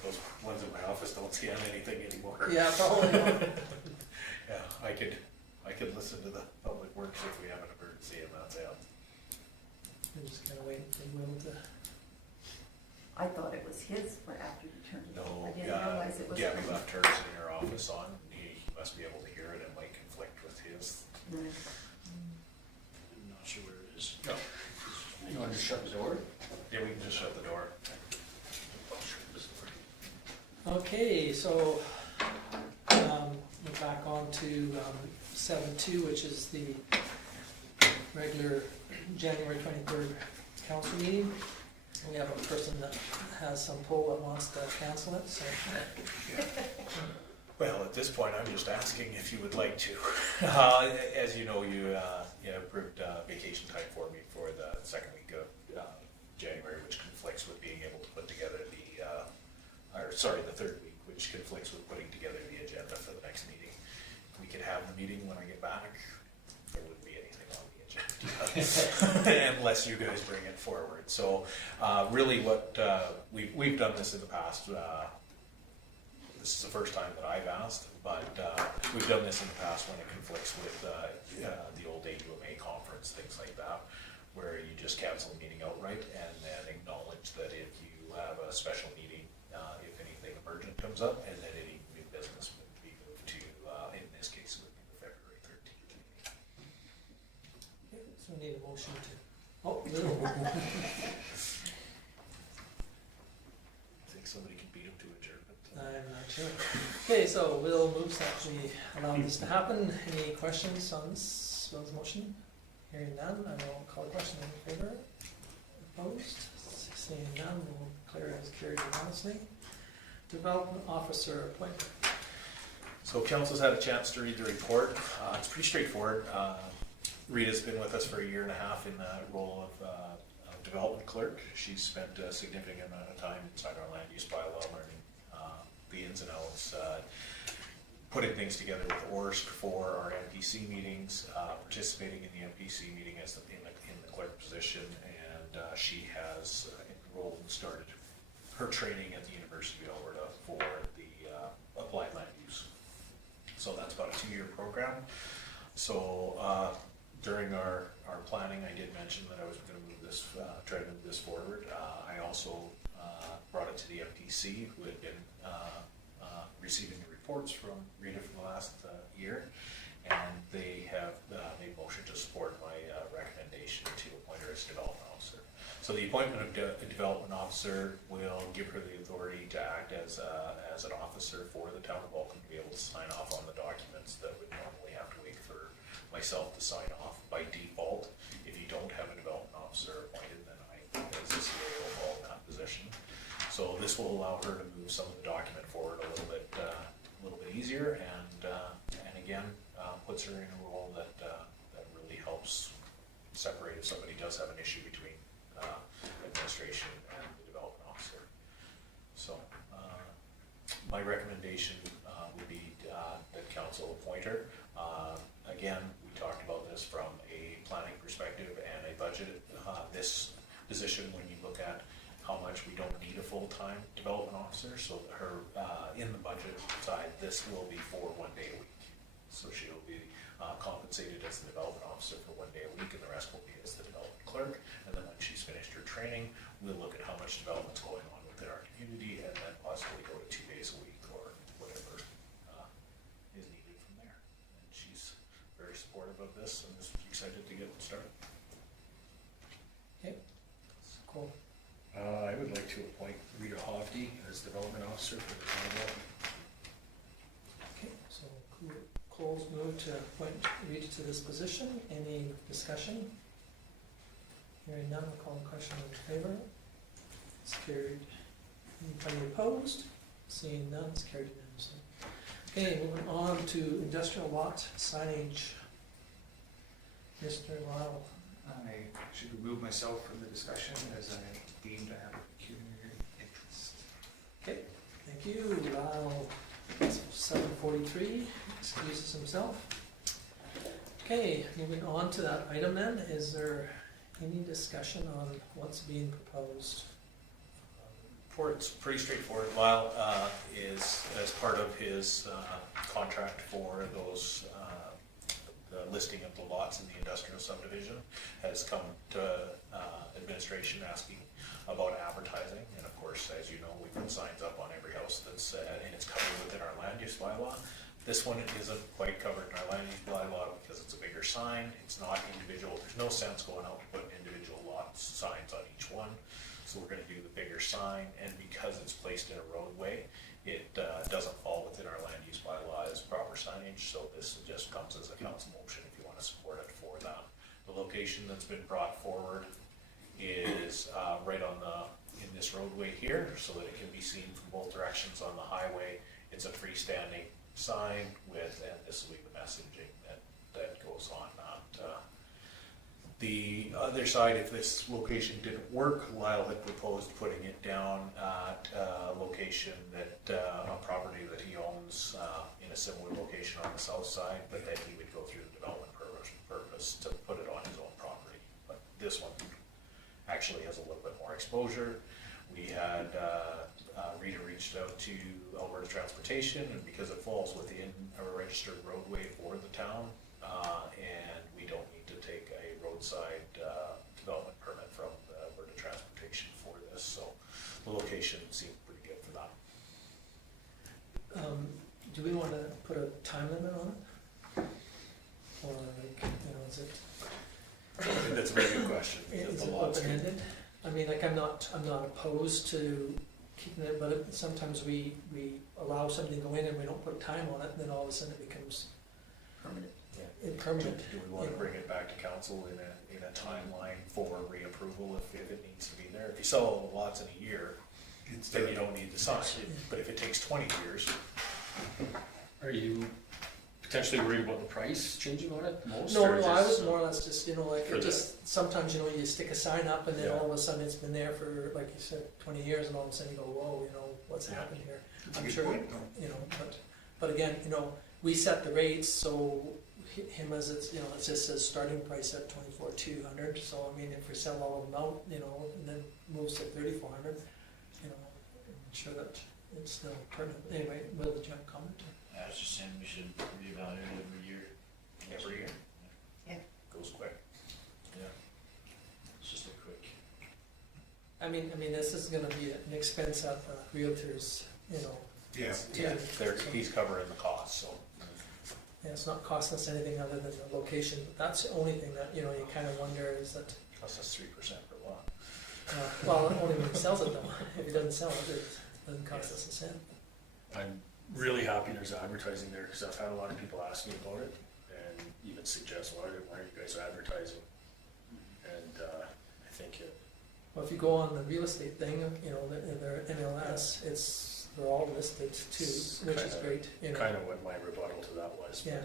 Those ones in my office don't scan anything anymore. Yeah, probably not. Yeah, I could listen to the public works if we have an emergency and that's it. I'm just kind of waiting for Will to. I thought it was his after you turned it off. No, I didn't realize it was. Gabby left hers in her office on, he must be able to hear it, it might conflict with his. Mm. I'm not sure where it is. No. You wanna just shut the door? Yeah, we can just shut the door. Okay, so, we're back on to 7.2, which is the regular January 23rd council meeting. We have a person that has some pull that wants to cancel it, so. Well, at this point, I'm just asking if you would like to. As you know, you approved vacation time for me for the second week of January, which conflicts with being able to put together the third week, which conflicts with putting together the agenda for the next meeting. We could have the meeting when I get back. There wouldn't be anything on the agenda unless you guys bring it forward. So really what we've done this in the past. This is the first time that I've asked, but we've done this in the past when it conflicts with the old AUMA conference, things like that, where you just cancel the meeting outright and then acknowledge that if you have a special meeting, if anything emergent comes up, and then any new business would be moved to, in this case, it would be the February 13th meeting. Okay, so we need a motion to, oh, Will. I think somebody can beat him to adjournment. I'm not sure. Okay, so Will moves that we allow this to happen. Any questions on this, Will's motion? Hearing none, I will call a question in favor. Opposed? Seeing none, we'll declare it as carried unanimously. Development Officer appointment. So council's had a chance to read the report. It's pretty straightforward. Rita's been with us for a year and a half in the role of development clerk. She's spent a significant amount of time inside our land use bylaw, learning the ins and outs, putting things together with ORSC for our MPC meetings, participating in the MPC meeting as in the clerk position, and she has enrolled and started her training at the University of Alberta for the applied land use. So that's about a 2-year program. So during our planning, I did mention that I was going to move this, try to move this forward. I also brought it to the MPC, who had been receiving the reports from Rita for the last year, and they have made motion to support my recommendation to appoint her as development officer. So the appointment of a development officer will give her the authority to act as an officer for the town of Vulcan, to be able to sign off on the documents that would normally have to wait for myself to sign off. By default, if you don't have a development officer appointed, then I, as the CEO, will fall in that position. So this will allow her to move some of the document forward a little bit easier, and again, puts her in a role that really helps separate if somebody does have an issue between administration and the development officer. So my recommendation would be that council appoint her. Again, we talked about this from a planning perspective and a budget. This position, when you look at how much we don't need a full-time development officer, so her in the budget side, this will be for 1 day a week. So she'll be compensated as the development officer for 1 day a week, and the rest will be as the development clerk. And then when she's finished her training, we'll look at how much development's going on within our community, and then possibly go to 2 days a week or whatever is needed from there. And she's very supportive of this and is excited to get it started. Okay, cool. I would like to appoint Rita Hovde as development officer for the town of Vulcan. Okay, so Cole's moved to appoint Rita to this position. Any discussion? Hearing none, we'll call the question in favor. It's carried. Anybody opposed? Seeing none, it's carried unanimously. Okay, moving on to industrial lot signage. Mr. Lyle. I should remove myself from the discussion as I deem to have a pecuniary interest. Okay, thank you. Lyle, 7:43, excuses himself. Okay, moving on to that item then, is there any discussion on what's being proposed? It's pretty straightforward. Lyle is, as part of his contract for those, the listing of the lots in the industrial subdivision, has come to administration asking about advertising. And of course, as you know, we put signs up on every house that's, and it's covered within our land use bylaw. This one isn't quite covered in our land use bylaw because it's a bigger sign. It's not individual. There's no sense going out and putting individual lot signs on each one. So we're gonna do the bigger sign, and because it's placed in a roadway, it doesn't fall within our land use bylaw as proper signage, so this just comes as a council motion if you wanna support it for that. The location that's been brought forward is right on in this roadway here, so that it can be seen from both directions on the highway. It's a freestanding sign with, and this will be the messaging that goes on that. The other side, if this location didn't work, Lyle had proposed putting it down at a location that, a property that he owns in a similar location on the south side, but then he would go through the development purpose to put it on his own property. But this one actually has a little bit more exposure. We had, Rita reached out to Alberta Transportation, and because it falls within a registered roadway for the town, and we don't need to take a roadside development permit from the Alberta Transportation for this, so the location seemed pretty good for that. Do we want to put a time limit on it? Or like, is it? That's a very good question. Is The it lots can- open-ended? I mean, like, I'm not opposed to keeping it, but sometimes we allow something to go in and we don't put time on it, and then all of a sudden it becomes Permanent. impermanent. Do we want to bring it back to council in a timeline for reapproval if it needs to be there? If you sell all the lots in a year, It's then you don't need the sign, but if it takes 20 years, Are you potentially worried about the price changing on it the most? No, or no, I was just, more or less just, like, for it just, sometimes, you stick a sign up and then Yeah. all of a sudden it's been there for, like you said, 20 years, and all of a sudden you go, whoa, what's Yeah. happened here? It's a I'm good sure, point, though. but again, we set the rates, so him as it's, it just says starting price at 24,200, so I mean, if we sell all of them out, and then moves to 3,400, I'm sure that it's still pertinent. Anyway, Will, did you have a comment? I was just saying we should reevaluate it every year. every year. Yeah. Goes quick. Yeah. It's just a quick. I mean, this is gonna be an expense at the realtors, Yeah, Yeah, too. he's covering the cost, so. Yeah, it's not costing us anything other than the location, but that's the only thing that, you kind of wonder is that, Costs us 3% per lot. well, only when he sells it though. If he doesn't sell it, it doesn't cost us a cent. I'm really happy there's advertising there, because I've had a lot of people ask me about it, and even suggest, why are you guys advertising? And I think Well, if you go on the real estate thing, in their MLS, they're all listed too, which is great, kind of what my rebuttal to that was. Yeah.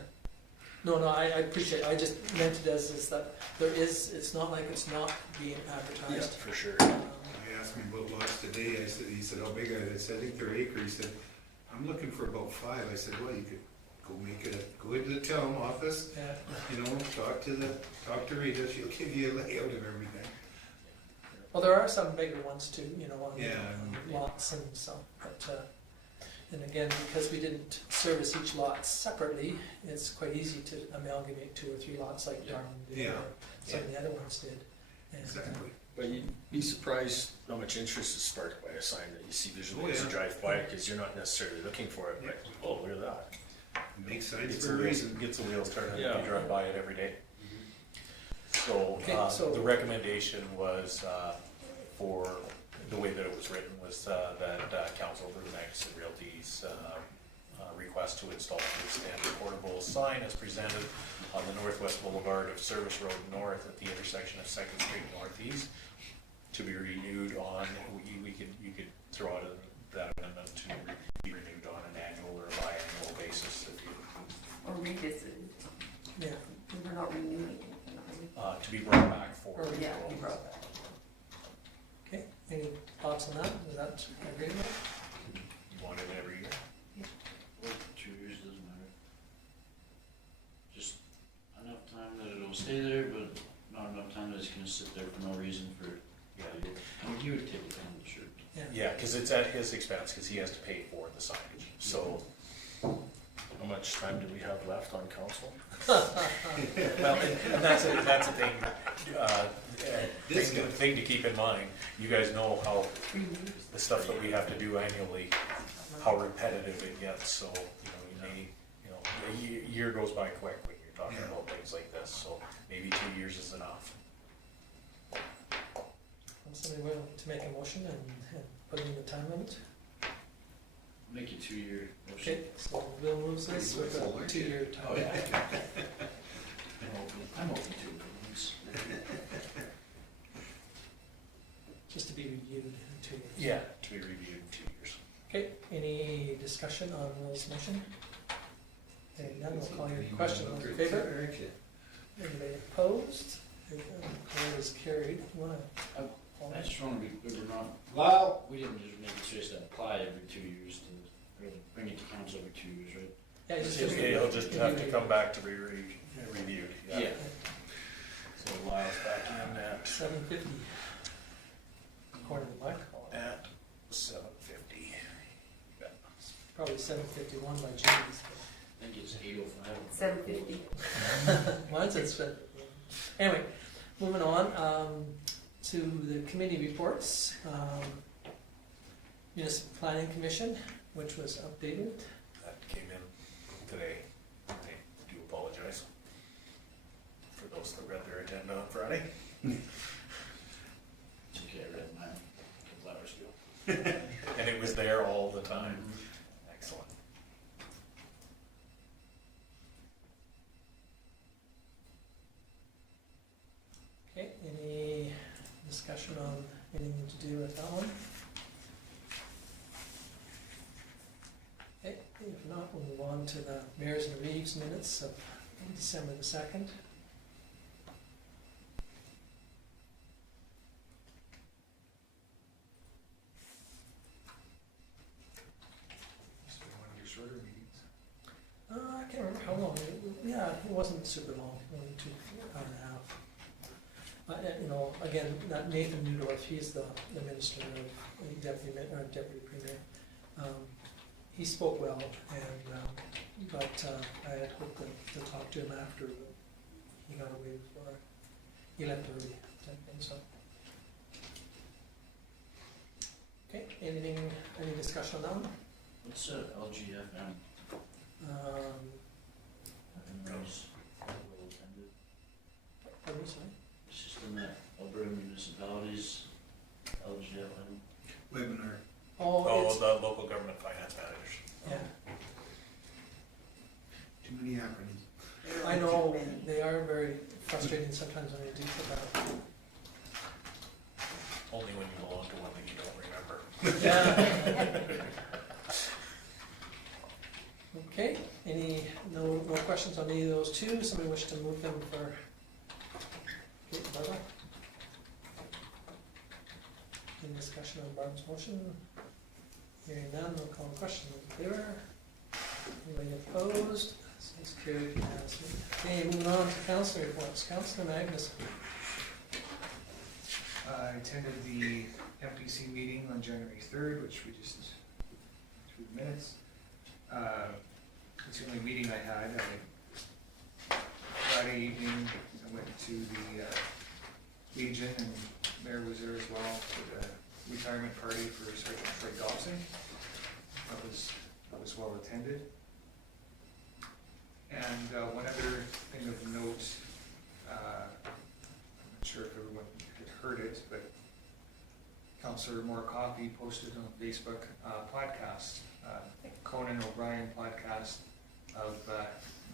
No, I appreciate it. I just meant it as is that it's not like it's not being Yeah, advertised. for sure. he asked me about lots today, he said, how big are they? I said, I think they're acre. He said, I'm looking for about 5. I said, well, you could go into the town office, Yeah. talk to Rita, she'll give you a layout of everything. Well, there are some bigger ones too, on Yeah. lots and stuff, but, and again, because we didn't service each lot separately, it's quite easy to amalgamate 2 or 3 lots like Darwin did, Yeah. or some of the other ones did. And, Exactly. But you'd be surprised how much interest is sparked by a sign that you see visually as you yeah. drive by it, because you're not necessarily looking for it, but, oh, look at that. Makes sense Gets for the a wheels, reason. gets the wheels turning, Yeah. you drive by it every day. So, Okay, so- the recommendation was, for, the way that it was written was, that council approved Magnuson Realty's, request to install a standard portable sign as presented on the Northwest Boulevard of Service Road North at the intersection of Second Street Northeast, to be renewed on, you could throw out that amendment to be renewed on an annual or biannual basis if you, Or revisited, Yeah, because we're not renewing it, are we? to be brought back for. Or, yeah, renewal. we brought that. okay, any thoughts on that? Is that agreement? You want it every year? Well, 2 years doesn't matter. Just enough time will stay there, but not enough time that it's gonna sit there for no reason for, yeah, I mean, he would take it down the shirt. Yeah, because it's at his expense, because he has to pay for the signage, so. How much time do we have left on council? Well, and that's a thing, thing to keep in mind. You guys know how the stuff that we have to do annually, how repetitive it gets, so, you may, a year goes by quick when you're talking Yeah. about things like this, so maybe 2 years is enough. Somebody willing to make a motion and put in the time limit? Make it 2 year motion. Okay, so Bill moves this with a 2-year time. Oh, yeah. I'm open to it, please. Just to be reviewed in 2 years. Yeah, to be reviewed in 2 years. Okay, any discussion on Will's motion? Hearing none, we'll call your question. Those in favor? Anybody opposed? That is carried. You wanna? I just wanna be, we're not, well, we didn't just make it so it's to apply every 2 years to, really bring it to council every 2 years, right? Yeah, He'll just have to come back to be reviewed. Yeah. So allow us back in at 7:50. According to my call. at 7:50. Probably 7:51 by James. I think it's 8:05. 7:50. Mine says 7:50. Anyway, moving on to the committee reports. Municipal Planning Commission, which was updated. That came in today. I do apologize for those that read their agenda on Friday. It's okay, I read mine a couple hours ago. And it was there all the time. Excellent. Okay, any discussion on anything to do with that one? Okay, if not, we'll move on to the Mayor's and Reeves minutes of December the 2nd. It's been one of your shorter meetings. I can't remember how long, yeah, it wasn't super long, only 2 hour and a half. Again, that Nathan Newdorf, he's the minister of deputy premier. He spoke well, and but I had hoped to talk to him after, but he got away before he left early, type thing. So, okay, any discussion on that one? What's LGFM? Rose will attend it. Pardon me, sorry? It's just in that Alberta municipalities, LGFM. Webinar. Oh, It's, the local government finance managers. yeah, Too many acronyms. I know, they are very frustrating sometimes when you do put that. Only when you belong to one that you don't remember. Yeah. Okay, no questions on any of those two? Somebody wish to move them for? Okay, Barbara? Any discussion on Barbara's motion? Hearing none, we'll call the question. In favor? Anybody opposed? So it's carried unanimously. Okay, moving on to council reports. Councilor Magnus. I attended the MPC meeting on January 3rd, which we just, 2 minutes. It's the only meeting I had. Friday evening, I went to the Legion, and Mayor was there as well for the retirement party for Sergeant Troy Dobson. That was well attended. And one other thing of note, I'm not sure if everyone had heard it, but Councillor Moore-Coffey posted on Facebook podcast, Conan O'Brien podcast of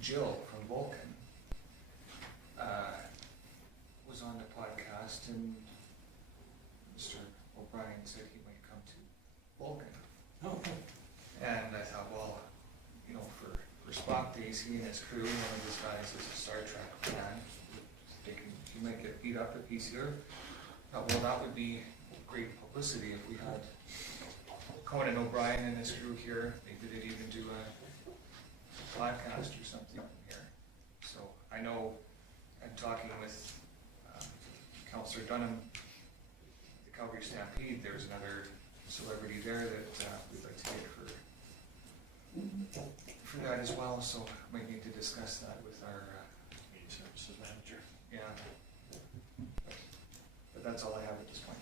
Jill from Vulcan. Was on the podcast, and Mr. O'Brien said he might come to Vulcan. Oh, And I thought, well, for Spock days, he and his crew, one of his guys is a Star Trek fan. He might get beat up if he's here. Thought, well, that would be great publicity if we had Conan O'Brien and his crew here. Maybe they'd even do a podcast or something here. So I know and talking with Councillor Dunham, the Calgary Stampede, there's another celebrity there that we'd like to get for that as well, so might need to discuss that with our, Community services manager. yeah. But that's all I have at this point.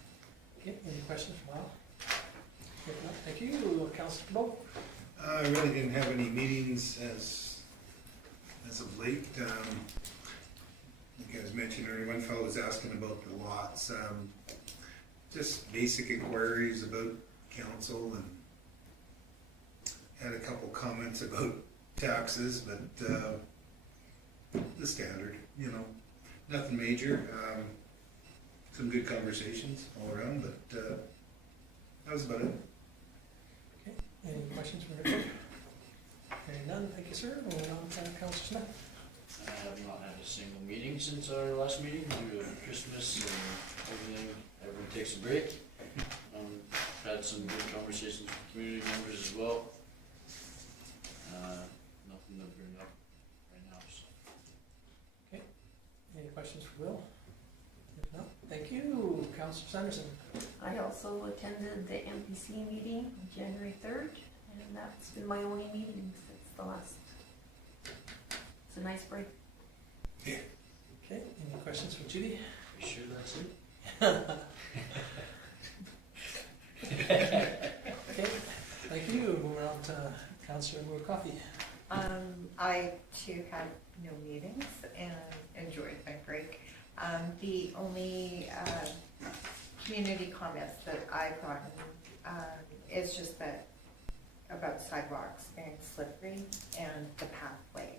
Okay, any questions from Al? If not, thank you, Councilor Bo. I really didn't have any meetings as of late. Like I was mentioning earlier, one fellow was asking about the lots. Just basic inquiries about council and had a couple comments about taxes, but the standard, you know, nothing major. Some good conversations all around, but that was about it. Okay, any questions from your group? Hearing none, thank you, sir. Moving on to Councilor Smith. I have not had a single meeting since our last meeting due to Christmas and everything. Everyone takes a break. Had some good conversations with community members as well. Nothing to bring up right now. So. Any questions for Will? If not, thank you, Councilor Sanderson. I also attended the MPC meeting on January 3rd, and that's been my only meeting since the last. It's a nice break. Okay, any questions for Judy? You sure that's it? Okay, thank you. Moving on to Councilor Moore Coffee. I too had no meetings and enjoyed my break. The only community comments that I've gotten is just that about sidewalks being slippery and the pathway.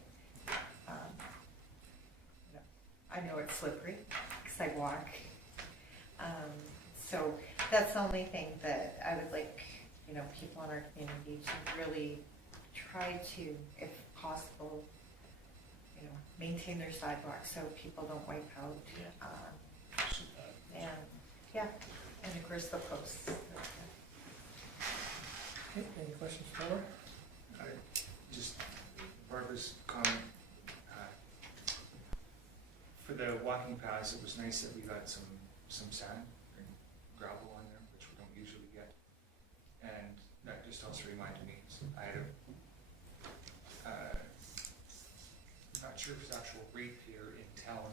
I know it's slippery because I walk. So that's the only thing that I would like, people in our community to really try to, if possible, maintain their sidewalks so people don't wipe out. And of course the posts. Okay, any questions for her? Just Barbara's comment. For the walking paths, it was nice that we got some sand and gravel on there, which we don't usually get. And that just also reminded me, I had not sure if it's actual ratepayer in town,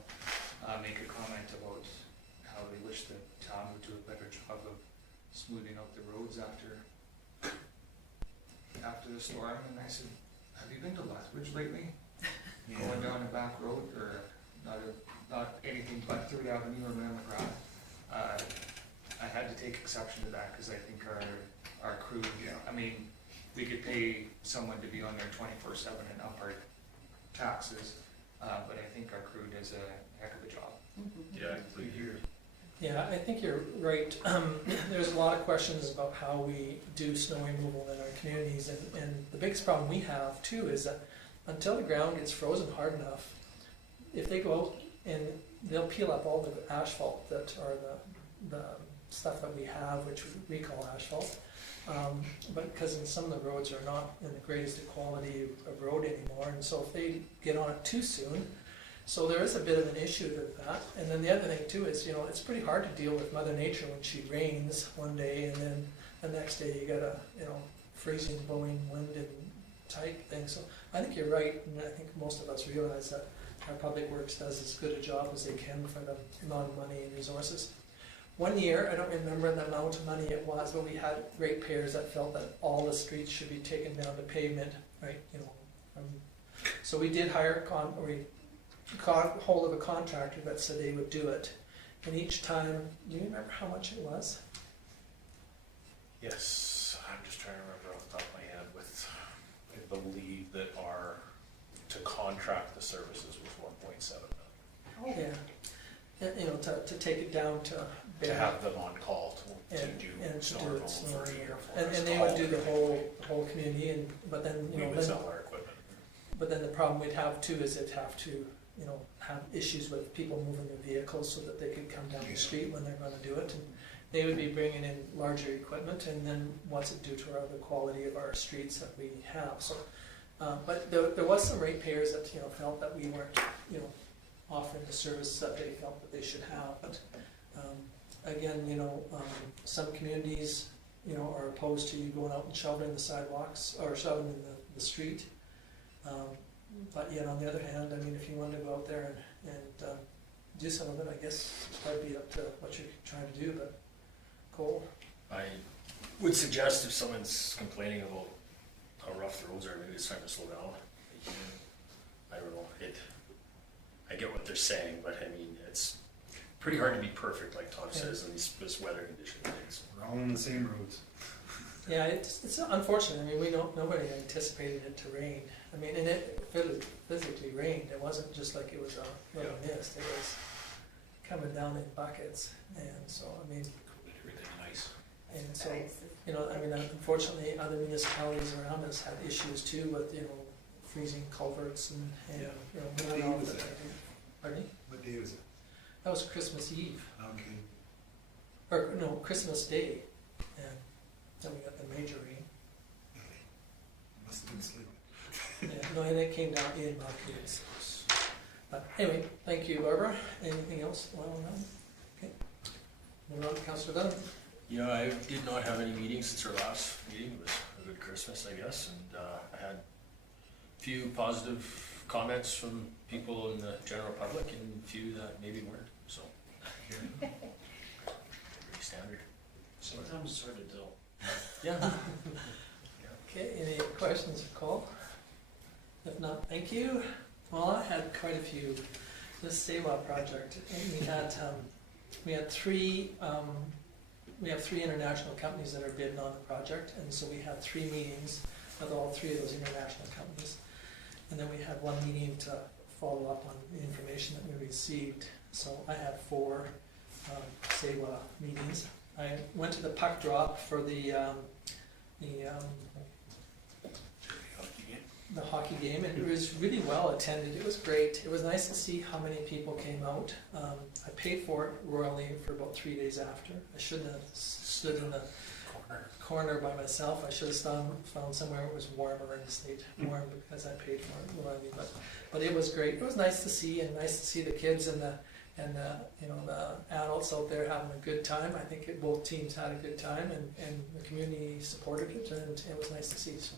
make a comment about how they wish the town would do a better job of smoothing out the roads after the storm. And I said, have you been to Lethbridge lately? Going down a back road, or not anything but 3rd Avenue or Macleod. I had to take exception to that because I think our crew, I mean, we could pay someone to be on there 24/7 and up our taxes, but I think our crew does a heck of a job. Yeah, I completely agree. Yeah, I think you're right. There's a lot of questions about how we do snow removal in our communities, and the biggest problem we have too is that until the ground gets frozen hard enough, if they go out and they'll peel up all the asphalt that are the stuff that we have, which we call asphalt, but because some of the roads are not in the greatest quality of road anymore, and so if they get on it too soon, so there is a bit of an issue with that. And then the other thing too is, it's pretty hard to deal with Mother Nature when she rains one day and then the next day you got a, freezing, blowing wind and type thing. So I think you're right, and I think most of us realize that our public works does as good a job as they can for the amount of money and resources. One year, I don't remember the amount of money it was, but we had ratepayers that felt that all the streets should be taken down to pavement, right? So we did we got hold of a contractor that said they would do it. And each time, do you remember how much it was? Yes, I'm just trying to remember off the top of my head I believe that to contract the services was 1.7 million. Yeah. And, to take it down to To have them on call to and do to snow do it removal snow for a year for us. and they would do the whole community, but then, We would sell our equipment. but then the problem we'd have too is they'd have to, have issues with people moving their vehicles so that they could come down the street when they're gonna do it. And they would be bringing in larger equipment, and then what's it do to the quality of our streets that we have? So, but there was some ratepayers that, felt that we weren't, offering the service that they felt that they should have. But again, some communities, are opposed to you going out and shoveling the sidewalks or shoveling in the street. But yet on the other hand, I mean, if you wanted to go out there and do some of it, I guess it's probably up to what you're trying to do. But Cole? I would suggest if someone's complaining about how rough the roads are, maybe it's time to slow down. I don't know, I get what they're saying, but I mean, it's pretty hard to be perfect, like Tom says, in this weather condition things. We're all on the same roads. Yeah, it's unfortunate. I mean, nobody anticipated it to rain. I mean, and it physically rained. It wasn't just like it was a little mist. It was coming down in buckets. And so, I mean, Everything nice. and so, I mean, unfortunately, other municipalities around us had issues too with, freezing culverts and What moving day off was the- that? Pardon me? What day was it? That was Christmas Eve, Okay. or no, Christmas Day, and then we got the major rain. Must have been sleeping. Yeah, no, and it came down in Macleod. But anyway, thank you, Barbara. Anything else? Well, no. Okay. Moving on to Councillor Dunn. Yeah, I did not have any meetings since our last meeting. It was a good Christmas, I guess, and I had a few positive comments from people in the general public and a few that maybe weren't, so. Pretty standard. Sometimes it's hard to tell. Yeah. Okay, any questions or call? If not, thank you. Well, I had quite a few. The Sewa project, and we had three international companies that are bidding on the project, and so we had 3 meetings with all 3 of those international companies. And then we had 1 meeting to follow up on the information that we received. So I had 4 Sewa meetings. I went to the puck drop for the hockey game, and it was really well attended. It was great. It was nice to see how many people came out. I paid for it royally for about 3 days after. I shouldn't have stood in the corner by myself. I should have found somewhere it was warmer and stayed warm because I paid for it royally. But it was great. It was nice to see, and nice to see the kids and the adults out there having a good time. I think both teams had a good time, and the community supported it, and it was nice to see. So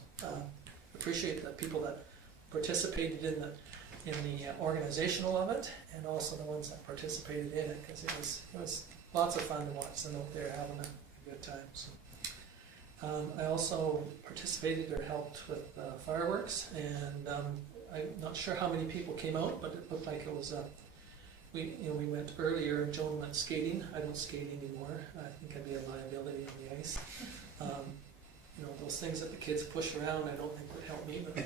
appreciate the people that participated in the organizational of it, and also the ones that participated in it, because it was lots of fun to watch them out there having a good time. So I also participated or helped with fireworks, and I'm not sure how many people came out, but it looked like it was we went earlier, and Joan went skating. I don't skate anymore. I think I'd be a liability on the ice. Those things that the kids push around, I don't think would help me. But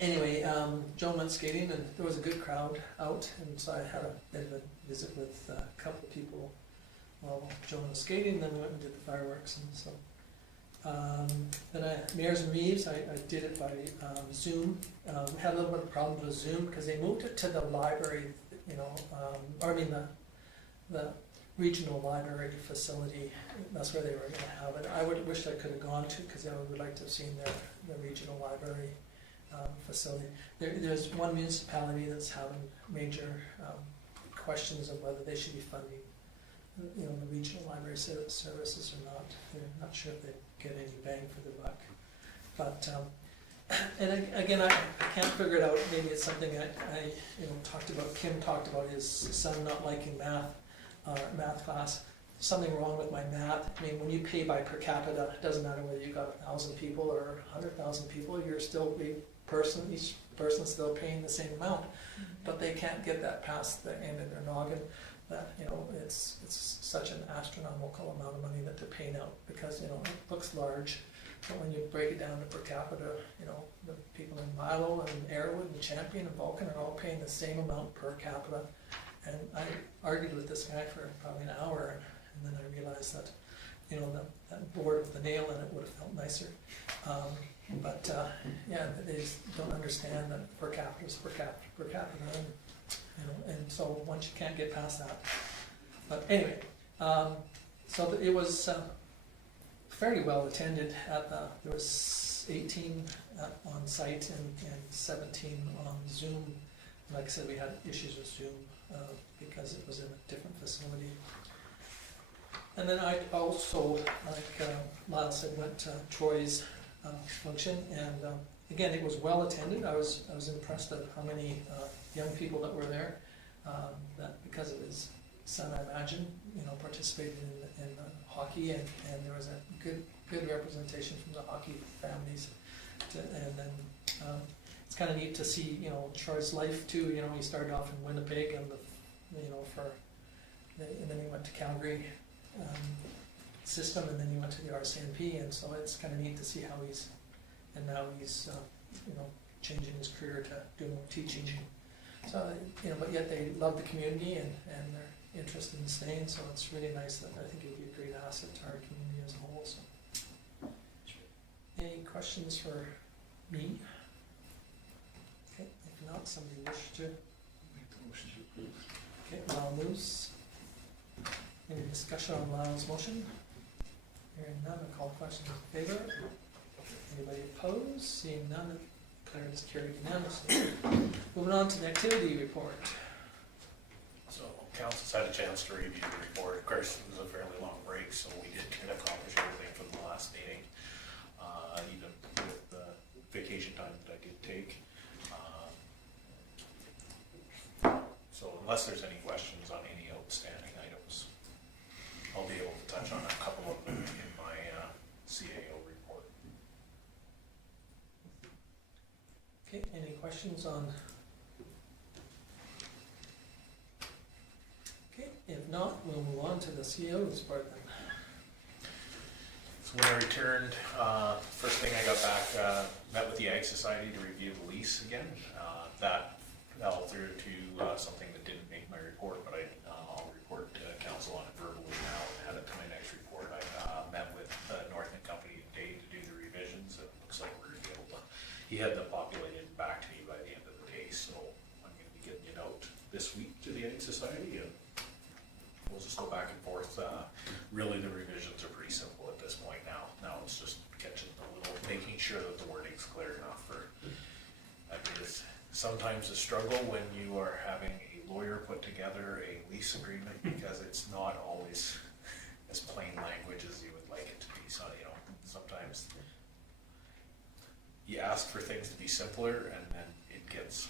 anyway, Joan went skating, and there was a good crowd out, and so I had a bit of a visit with a couple of people while Joan was skating. Then we went and did the fireworks, and so. Then Mayors and Reeves, I did it by Zoom. Had a little bit of problem with Zoom because they moved it to the library, the regional library facility. That's where they were going to have it. I would wish I could have gone to, because I would like to have seen the regional library facility. There's one municipality that's having major questions of whether they should be funding the regional library services or not. They're not sure if they get any bang for the buck. But and again, I can't figure it out. Maybe it's something I talked about. Kim talked about his son not liking math class. Something wrong with my math. I mean, when you pay by per capita, it doesn't matter whether you got 1,000 people or 100,000 people. You're still each person's still paying the same amount, but they can't get that past the end of their noggin. That it's such an astronomical amount of money that they're paying out, because it looks large, but when you break it down to per capita, the people in Milo and Arrowwood and Champion and Vulcan are all paying the same amount per capita. And I argued with this guy for probably an hour, and then I realized that that board with the nail in it would have felt nicer. They just don't understand that per capita is per capita. And so once you can't get past that. But anyway, so it was fairly well attended. There was 18 on site and 17 on Zoom. Like I said, we had issues with Zoom because it was in a different facility. And then I also, like Lyle said, went to Troy's function, and again, it was well attended. I was impressed at how many young people that were there. That because of his son, I imagine, participated in hockey, and there was a good representation from the hockey families. And then it's kind of neat to see, Troy's life too. He started off in Winnipeg, and and then he went to Calgary system, and then he went to the RCMP, and so it's kind of neat to see how now he's changing his career to doing more teaching. So, but yet they love the community and they're interested in staying, so it's really nice. That I think it would be a great asset to our community as a whole. So, any questions for me? Okay, if not, somebody wish to? Make the motion to approve. Okay, Lyle moves. Any discussion on Lyle's motion? Hearing none, I'll call questions in favor. Anybody opposed? Seeing none, declare it's carried unanimously. Moving on to the activity report. So council's had a chance to review the report. Of course, it was a fairly long break, so we did kind of accomplish everything from the last meeting. Even with the vacation time that I did take. So unless there's any questions on any outstanding items, I'll be able to touch on a couple of them in my CAO report. Okay, any questions on? Okay, if not, we'll move on to the CEO's part then. So when I returned, first thing I got back, met with the Ag Society to review the lease again. That fell through to something that didn't make my report, but I'll report to council on it verbally now and add it to my next report. I met with Northman Company today to do the revisions. It looks like we're going to be able to, he had them populated back to me by the end of the day, so I'm going to be getting it out this week to the Ag Society, and we'll just go back and forth. Really, the revisions are pretty simple at this point now. Now it's just catching making sure that the wording's clear enough for. It is sometimes a struggle when you are having a lawyer put together a lease agreement because it's not always as plain language as you would like it to be. So sometimes you ask for things to be simpler, and then it gets.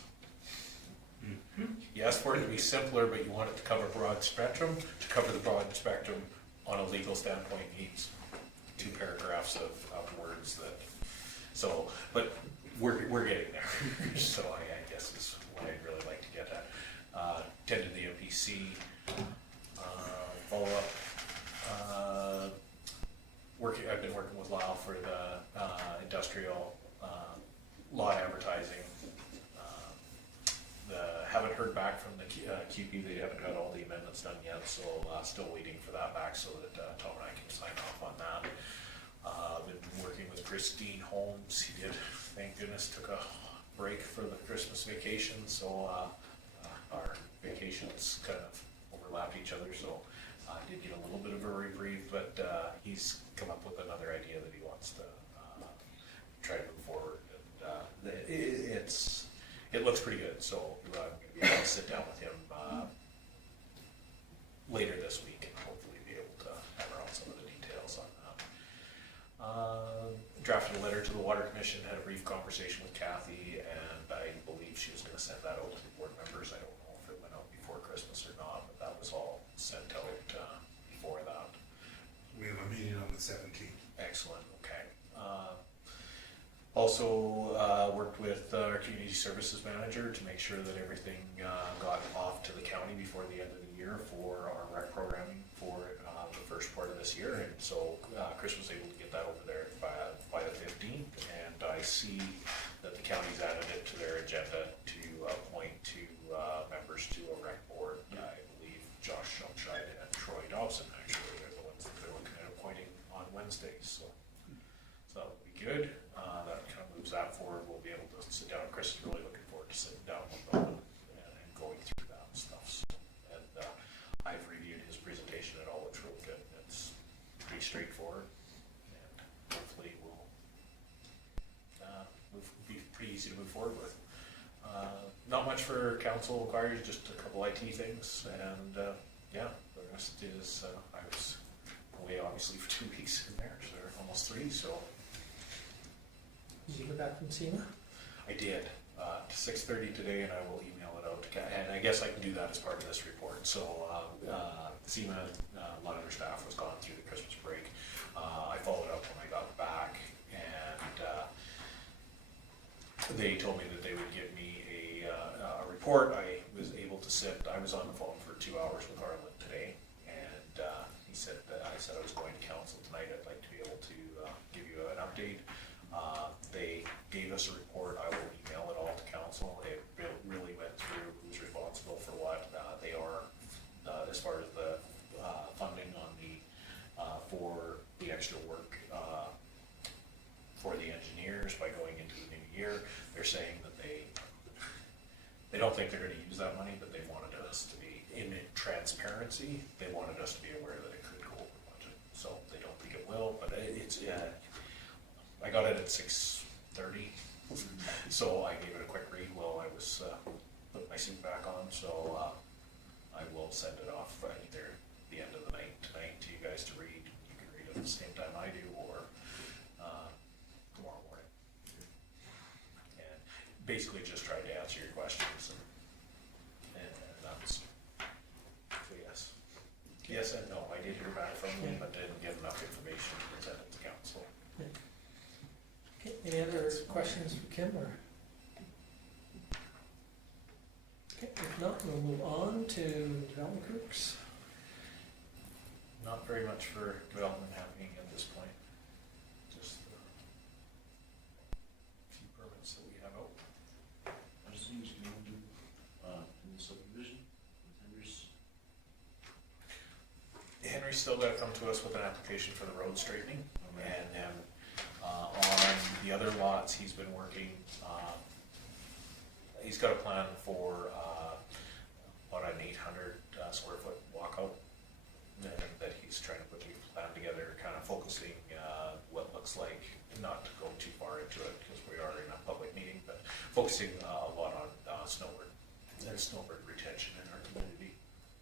You ask for it to be simpler, but you want it to cover broad spectrum. To cover the broad spectrum on a legal standpoint needs 2 paragraphs of words that. So, but we're getting there. So I guess is what I'd really like to get at. Attended the MPC follow up. I've been working with Lyle for the industrial lot advertising. Haven't heard back from the QP. They haven't got all the amendments done yet, so still waiting for that back so that Tom and I can sign off on that. Been working with Christine Holmes. He did, thank goodness, took a break for the Christmas vacation, so our vacations kind of overlapped each other, so I did get a little bit of a reprieve, but he's come up with another idea that he wants to try to move forward. And, it looks pretty good, so I'm going to be able to sit down with him later this week and hopefully be able to hammer out some of the details on that. Drafted a letter to the Water Commission, had a brief conversation with Kathy, and I believe she was going to send that out to the board members. I don't know if it went out before Christmas or not, but that was all sent out before that. We have a meeting on the 17th. Excellent, okay. Also worked with our community services manager to make sure that everything got off to the county before the end of the year for our rec programming for the first part of this year. And so Chris was able to get that over there by the 15th, and I see that the county's added it to their agenda to appoint 2 members to a rec board. I believe Josh Shumscheid and Troy Dobson actually are the ones that they're looking at appointing on Wednesdays. So that would be good. That kind of moves that forward. We'll be able to sit down. Chris is really looking forward to sitting down with them and going through that and stuff. So, and I've reviewed his presentation. It all looks real good. It's pretty straightforward, and hopefully will be pretty easy to move forward with. Not much for council inquiries, just a couple IT things, and, yeah, the rest is, I was away obviously for 2 weeks in there, so almost 3, so. Did you get back from SEMA? I did, 6:30 today, and I will email it out to and I guess I can do that as part of this report. So, SEMA, a lot of their staff was gone through the Christmas break. I followed up when I got back, and they told me that they would give me a report. I was able to I was on the phone for 2 hours with Harlan today, and he said that I said I was going to council tonight. I'd like to be able to give you an update. They gave us a report. I will email it all to council. It really went through who's responsible for what. They are, as far as the funding on the for the extra work for the engineers by going into the new year. They're saying that they don't think they're going to use that money, but they wanted us to be in transparency. They wanted us to be aware that it could go over budget. So they don't think it will, but it's. I got it at 6:30, so I gave it a quick read while I was putting my suit back on. So I will send it off either the end of the night tonight to you guys to read. You can read it at the same time I do, or tomorrow morning. And basically just tried to answer your questions, and that's so yes. Yes and no. I did hear back from them, but didn't get enough information to present it to council. Okay, any other questions for Kim, or? Okay, if not, we'll move on to development groups. Not very much for development happening at this point. Just a few permits that we have out. I just think we can do, in the subdivision with Henry's. Henry's still got to come to us with an application for the road straightening, and then on the other lots, he's been working. He's got a plan for about an 800 square foot walkout, and that he's trying to put a plan together, kind of focusing what looks like, not to go too far into it because we are in a public meeting, but focusing a lot on snowbird and snowbird retention in our community.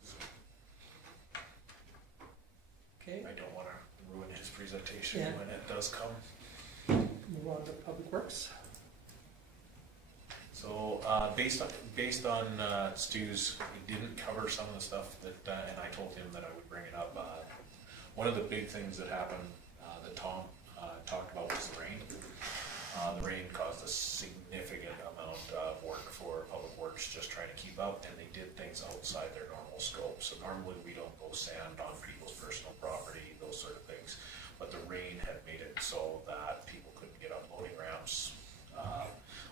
So Okay, I don't want to ruin his presentation when it does come. move on to public works. So based on Stu's, he didn't cover some of the stuff that, and I told him that I would bring it up. One of the big things that happened that Tom talked about was the rain. The rain caused a significant amount of work for Public Works, just trying to keep up, and they did things outside their normal scope. So normally we don't go sand on people's personal property, those sort of things. But the rain had made it so that people couldn't get up loading ramps,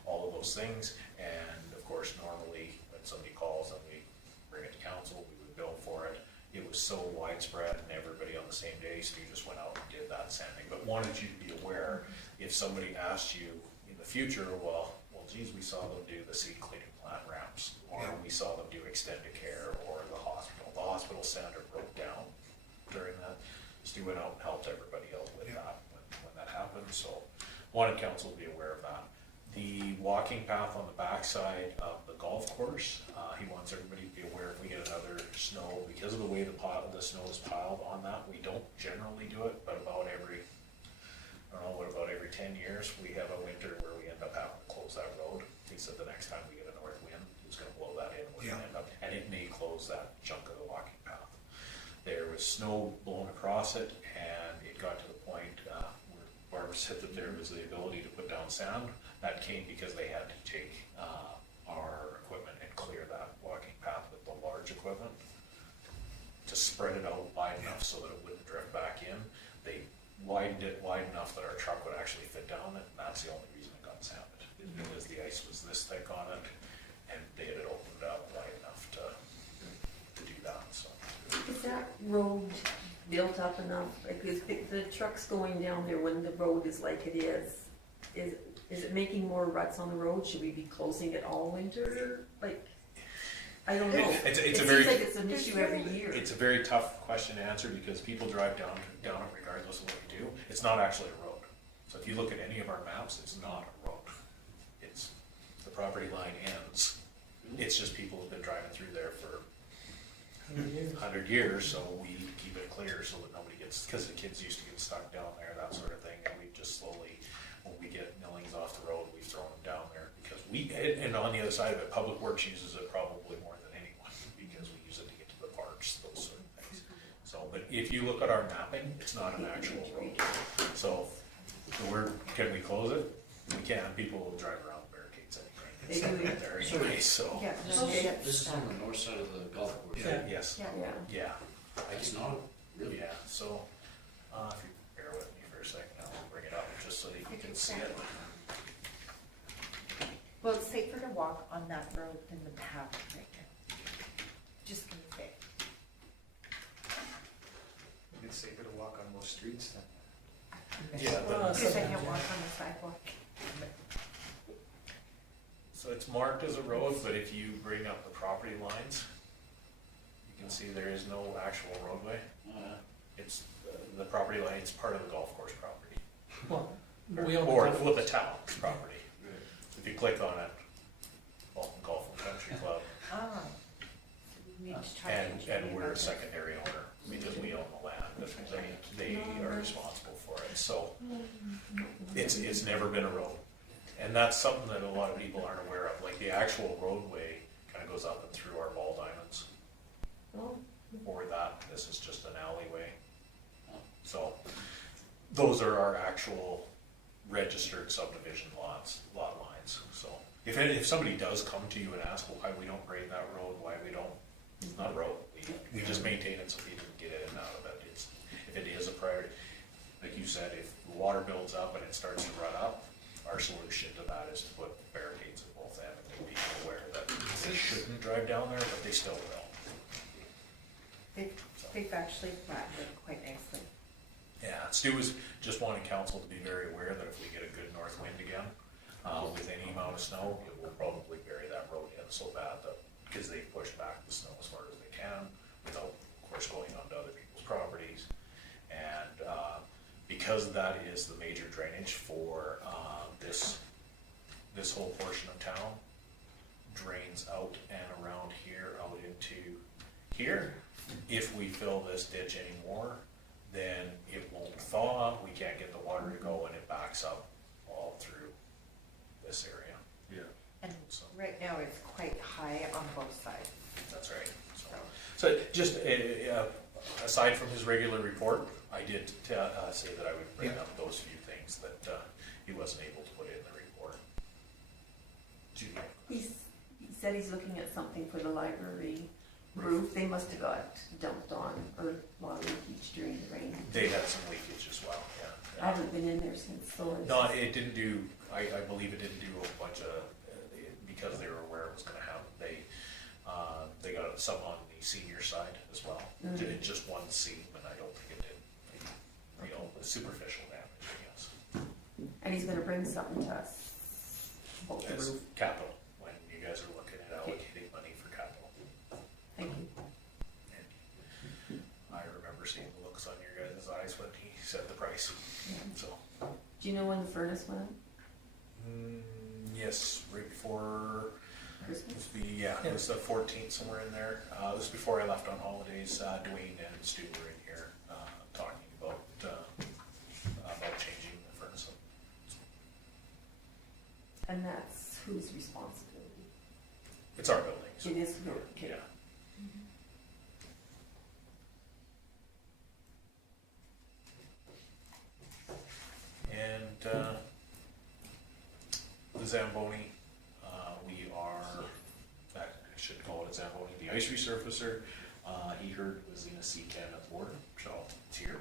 all of those things. And of course, normally when somebody calls and we bring it to council, we would bill for it. It was so widespread and everybody on the same day, Stu just went out and did that sanding. But wanted you to be aware, if somebody asked you in the future, well, geez, we saw them do the seed cleaning plant ramps, or we saw them do extended care, or the hospital. The hospital sander broke down during that. Stu went out and helped everybody else with that when that happened. So wanted council to be aware of that. The walking path on the backside of the golf course, he wants everybody to be aware if we get another snow, because of the way the snow is piled on that, we don't generally do it, but about every 10 years, we have a winter where we end up having to close that road. He said the next time we get a north wind, it's gonna blow that in, we're gonna end up, and it may close that chunk of the walking path. There was snow blown across it, and it got to the point where Barbara said that there was the ability to put down sand. That came because they had to take our equipment and clear that walking path with the large equipment to spread it out wide enough so that it wouldn't drift back in. They widened it wide enough that our truck would actually fit down it, and that's the only reason it got sanded. Because the ice was this thick on it, and they had it opened up wide enough to do that. So Is that road built up enough? Like, is the trucks going down there when the road is like it is it making more ruts on the road? Should we be closing it all winter? Like, I don't know. It's It a very seems like it's an issue every year. It's a very tough question to answer because people drive down it regardless of what you do. It's not actually a road. So if you look at any of our maps, it's not a road. It's the property line ends It's just people have been driving through there for 100 years. 100 years, so we keep it clear so that nobody gets, because the kids used to get stuck down there, that sort of thing, and we just slowly, when we get millings off the road, we throw them down there, because and on the other side of it, Public Works uses it probably more than anyone, because we use it to get to the parks, those sort of things. So, but if you look at our mapping, it's not an actual road, so can we close it? We can, people will drive around the barricades anyway, it's They do. not there anyway, so. Yeah, This no, is- that's- This is on the north side of the golf course. Yeah. Yes, Yeah. Yeah. yeah. It's not really. Yeah, so, if you bear with me for a second, I'll bring it up just so that you can see it. Well, it's safer to walk on that road than the path right now. Just gonna say. It's safer to walk on most streets than. Yeah, Well, Because I sometimes, can't yeah. walk on the sidewalk. so it's marked as a road, but if you bring up the property lines, you can see there is no actual roadway. It's, the property line, it's part of the golf course property. Well, we own Or the with the town's property. If you click on it, Walton Golf and Country Club, Ah. We need to try to and engineer we're a that. secondary owner, because we own the land, but they are responsible for it, so it's never been a road. And that's something that a lot of people aren't aware of, like the actual roadway kind of goes up and through our ball diamonds. Oh, Or that, this is just an alleyway. So, those are our actual registered subdivision lot lines, so. If somebody does come to you and ask, well, why we don't grade that road, why we don't, it's not a road, we just maintain it so people can get in and out of it. If it is a priority, like you said, if the water builds up and it starts to run up, our solution to that is to put barricades at both ends and make people aware that they shouldn't drive down there, but they still will. They've actually flattened it quite nicely. Yeah, Stu was just wanting council to be very aware that if we get a good north wind again, with any amount of snow, it will probably bury that road in so bad that, because they push back the snow as far as they can, without, of course, going onto other people's properties. And, because that is the major drainage for, this whole portion of town, drains out and around here, out into here. If we fill this ditch anymore, then it won't thaw, we can't get the water to go, and it backs up all through this area. Yeah. And So, right now it's quite high on both sides. that's right. So just, aside from his regular report, I did say that I would bring up those few things that he wasn't able to put in the report. Judy? he said he's looking at something for the library roof. They must have got dumped on, or a lot of leakage during the rain. They had some leakage as well, yeah. I haven't been in there since, so it's. No, it didn't do, I believe it didn't do a bunch of, because they were aware it was gonna happen, they got some on the senior side as well. Mm. Did it just one seam, and I don't think it did, superficial damage, I guess. And he's gonna bring something to us about the That's roof. capital, when you guys are looking at allocating money for capital. Thank you. And I remember seeing the looks on your guys' eyes when he said the price, so. Do you know when the furnace went up? Yes, right before, Christmas? it was the 14th, somewhere in there. It was before I left on holidays. Dwayne and Stu were in here talking about changing the furnace. And that's whose responsibility? It's our building. So, It is your, okay. yeah. And the Zamboni, we are, I should call it a Zamboni, the ice resurfacer. He heard it was in a C10 at the border, so it's here.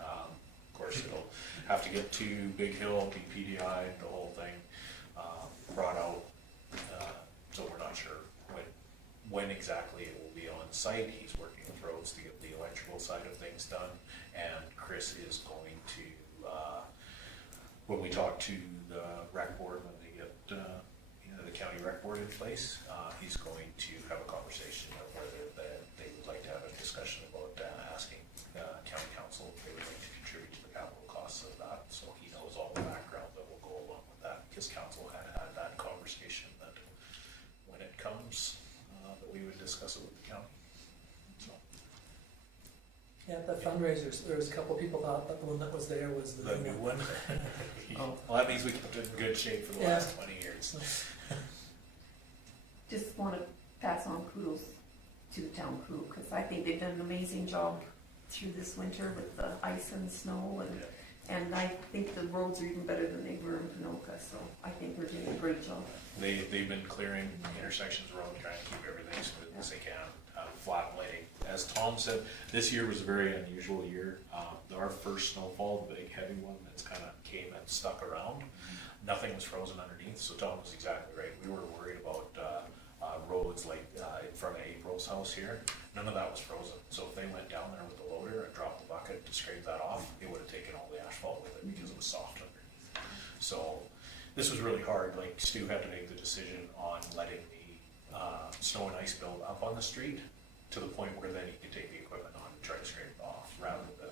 Of course, it'll have to get to Big Hill, be PDI'd, the whole thing, brought out. So we're not sure when exactly it will be on site. He's working with roads to get the electrical side of things done, and Chris is going to, when we talk to the rec board, when they get the county rec board in place, he's going to have a conversation of whether they would like to have a discussion about asking county council if they would like to contribute to the capital costs of that, so he knows all the background that will go along with that, because council had that conversation that when it comes, discuss it with the county. So, Yeah, the fundraisers, there was a couple people thought that the one that was there was the new one. Oh. Well, that means we kept it in good shape for the Yeah. last 20 years. Just want to pass on kudos to the town crew, because I think they've done an amazing job through this winter with the ice and snow, and I think the roads are even better than they were in Pinoca, so I think they're doing a great job. They've been clearing intersections around, trying to keep everything as smooth as they can. Flat lighting. As Tom said, this year was a very unusual year. Our first snowfall, the big heavy one that's kind of came and stuck around, nothing was frozen underneath, so Tom was exactly right. We were worried about roads like in front of April's house here. None of that was frozen. So if they went down there with the loader and dropped the bucket to scrape that off, it would have taken all the asphalt with it because it was soft underneath. So this was really hard. Like Stu had to make the decision on letting the snow and ice build up on the street to the point where then he could take the equipment on and try to scrape it off rather than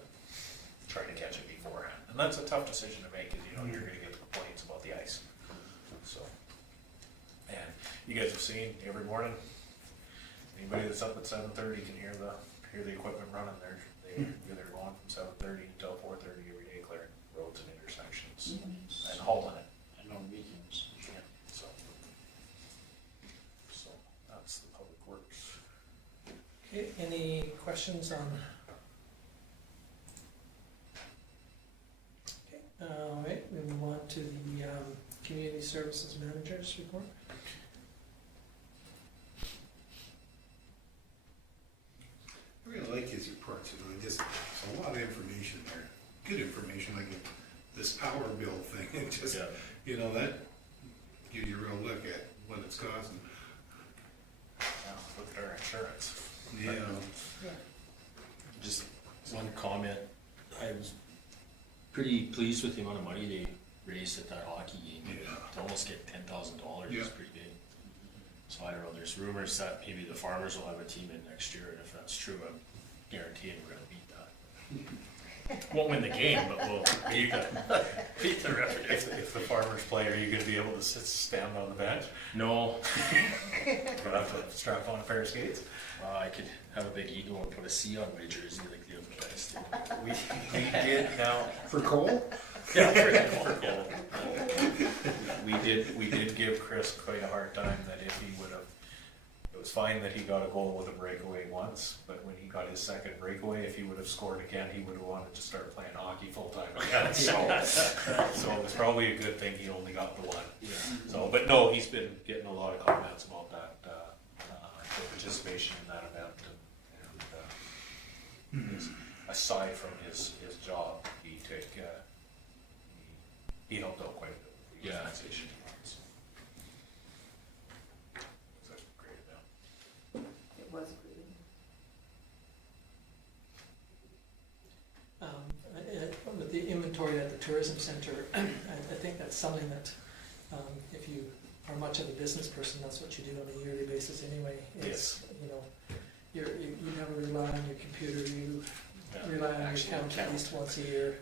trying to catch it beforehand. And that's a tough decision to make, because you know you're going to get complaints about the ice. So, and you guys have seen every morning. Anybody that's up at 7:30 can hear the equipment running. They're going from 7:30 until 4:30 every day, clearing roads and intersections and hauling it. And on weekends. Yeah. So that's the public works. Okay, any questions on? Okay, all right, we move on to the Community Services Manager's report. I really like his reports, you know, just, there's a lot of information there, good information, like this power bill thing, it just, Yeah. you know, that gives you a real look at what it's costing. Yeah, look at our insurance. Yeah. Just one comment, I was pretty pleased with the amount of money they raised at that hockey game. Yeah. To almost get $10,000 Yeah. is pretty big. So I don't know, there's rumors that maybe the Farmers will have a team in next year, and if that's true, I'm guaranteeing we're gonna beat that. Won't win the game, but we'll beat the record. If the Farmers play, are you gonna be able to stand on the bench? No, Or have to strap on a pair of skates? I could have a big ego and put a C on my jersey like the other guys do. We did now. For Cole? Yeah, for goal. We did give Chris quite a hard time that if he would have, it was fine that he got a goal with a breakaway once, but when he got his second breakaway, if he would have scored again, he would have wanted to start playing hockey full time again. So it was probably a good thing he only got the one. Yeah. So, but no, he's been getting a lot of comments about that, the participation in that event, and aside from his job, he helped out quite a bit with the Yeah. organization. So that's a great event. It was great. With the inventory at the tourism center, I think that's something that, if you are much of a business person, that's what you do on a yearly basis anyway. It's, you know, you never rely on your computer, you rely on your Actually, account at least once a year,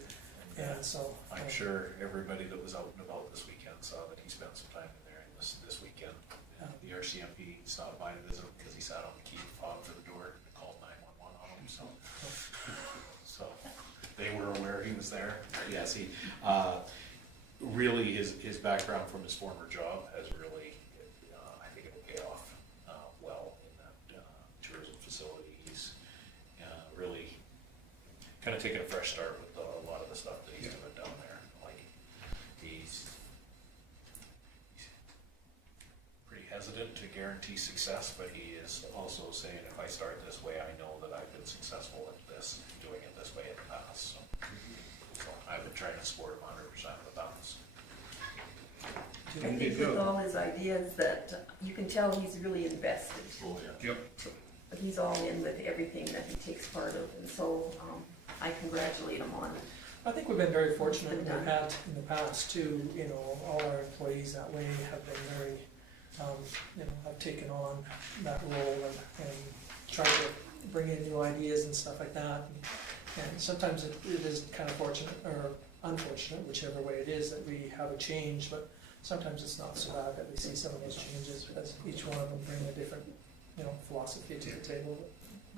and so. I'm sure everybody that was out and about this weekend saw that he spent some time in there this weekend. And the RCMP stopped by to visit him because he sat on the key fob for the door and called 911 on him, so they were aware he was there. Yes, he, really his background from his former job has really, I think it'll pay off well in that tourism facility. He's really kind of taking a fresh start with a lot of the stuff that he's doing down there. Like he's pretty hesitant to guarantee success, but he is also saying, if I start this way, I know that I've been successful at this, doing it this way in the past. So I've been trying to support him 100% of the balance. I think with all his ideas that you can tell he's really invested. Oh, yeah. Yep. But he's all in with everything that he takes part of, and so I congratulate him on it. I think we've been very fortunate, we've had in the past too, you know, all our employees that way have been very, you know, have taken on that role and tried to bring in new ideas and stuff like that. And sometimes it is kind of fortunate, or unfortunate, whichever way it is, that we have a change, but sometimes it's not so bad that we see some of those changes, because each one of them bring a different philosophy to the table.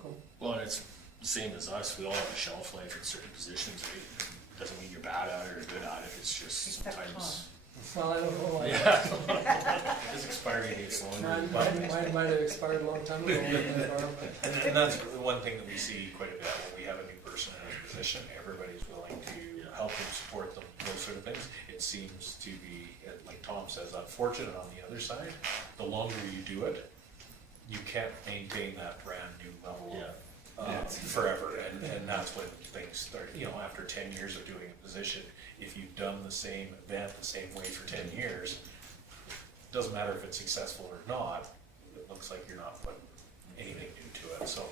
Cool. Well, and it's the same as us, we all have a shelf life in certain positions, right? Doesn't mean you're bad at it or good at it, it's just Except sometimes. Well, I don't know. Yeah. It's expiring dates longer. Mine might have expired a long time ago. And that's the one thing that we see quite a bit when we have a new person in a position, everybody's willing to help them, support them, those sort of things. It seems to be, like Tom says, unfortunate on the other side. The longer you do it, you can't maintain that brand new level forever, and that's when things start, after 10 years of doing a position, if you've done the same event the same way for 10 years, doesn't matter if it's successful or not, it looks like you're not putting anything new to it. So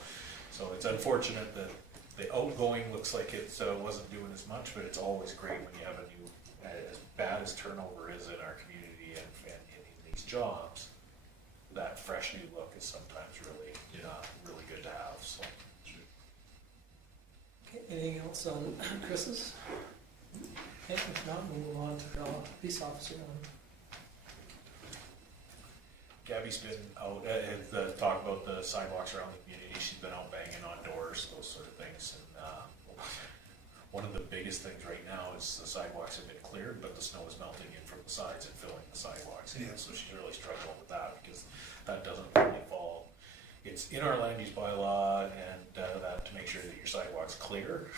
it's unfortunate that the outgoing looks like it wasn't doing as much, but it's always great when you have a new, as bad as turnover is in our community and in these jobs, that fresh new look is sometimes really, really good to have, so. Okay, anything else on Chris's? Okay, if not, we'll move on to the peace officer. Gabby's been out, talk about the sidewalks around the community, she's been out banging on doors, those sort of things, and, one of the biggest things right now is the sidewalks have been cleared, but the snow is melting in from the sides and filling the sidewalks in, so she's really struggling with that, because that doesn't really fall. It's in our land use bylaw, and, that to make sure that your sidewalk's clear,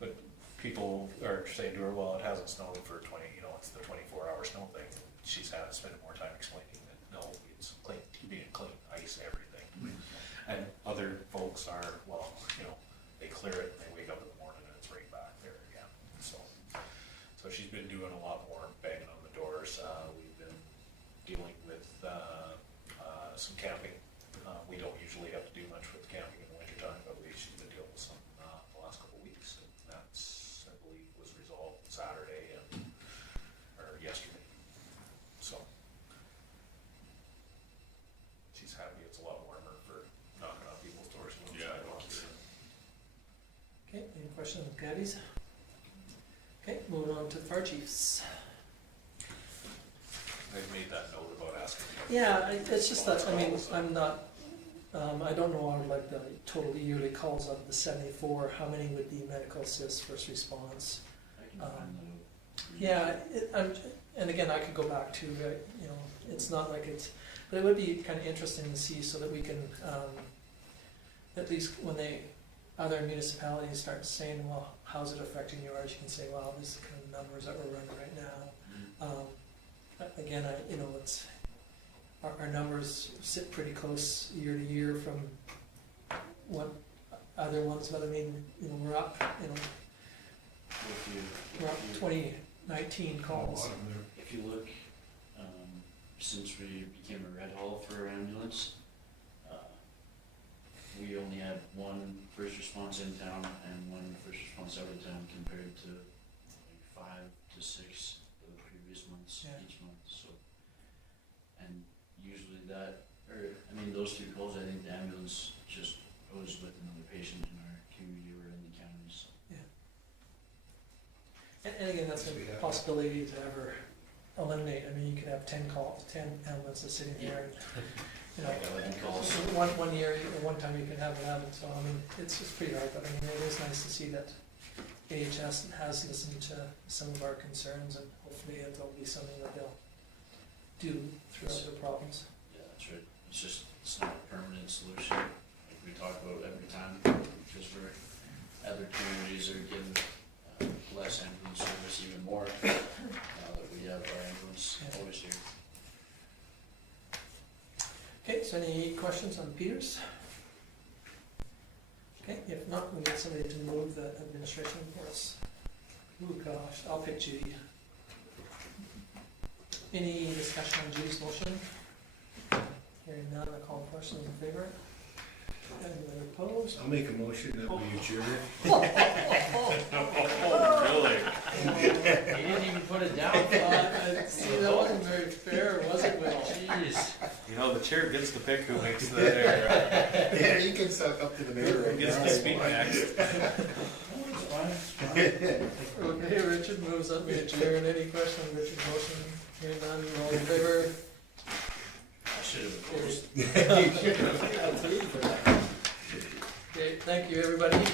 but people are saying to her, well, it hasn't snowed for 20, it's the 24-hour snow thing. She's had to spend more time explaining that, no, it's clean, being clean, ice, everything. And other folks are, well, they clear it, and they wake up in the morning, and it's right back there again. So she's been doing a lot more banging on the doors. We've been dealing with some camping. We don't usually have to do much with camping in the wintertime, but she's been dealing with some the last couple of weeks. And that's, I believe, was resolved Saturday or yesterday. So she's happy it's a lot warmer for knocking on people's doors. Sidewalks. Okay, any questions on Gabby's? Okay, moving on to fire chiefs. I've made that note about asking. Yeah, it's just that, I'm not, I don't know on like the total yearly calls of the 74, how many would be medical assist, first response? I can find that out. Yeah, and again, I could go back to, it's not like it's, but it would be kind of interesting to see so that we can, at least when other municipalities start saying, well, how's it affecting yours, you can say, well, this is the kind of numbers that we're running right now. Again, it's, our numbers sit pretty close year to year from what other ones, but we're up, we're up 2019 calls. If you look, since we became a red hall for our ambulance, we only had one first response in town and one first response out of town compared to like 5 to 6 the previous months, each month. So, and usually those 2 calls, I think the ambulance just was with another patient in our community or in the county. So. Yeah. And again, that's a possibility to ever eliminate. You could have 10 ambulances sitting there. And, calls. one year, or one time you can have 11. So it's just pretty hard. But it is nice to see that AHS has listened to some of our concerns, and hopefully it'll be something that they'll do throughout their problems. Yeah, that's right. It's not a permanent solution, like we talk about every time, because other communities are getting less ambulance service, even more, now that we have our ambulance always here. Okay, so any questions on Peters? Okay, if not, we need somebody to move the administration reports. Ooh, gosh, I'll pick Judy. Any discussion on Judy's motion? Hearing none, I call the question in favor. Anyone opposed? I'll make a motion that we adjourn. Really? You didn't even put it down. See, that wasn't very fair, was it, Will? Jeez. The chair gets to pick who makes the, Yeah, you can suck up to the mayor. who gets to speak next. Okay, Richard moves up, we adjourn. Any question on Richard's motion? Hearing none, all in favor? I should have opposed. You should have. Okay, thank you, everybody.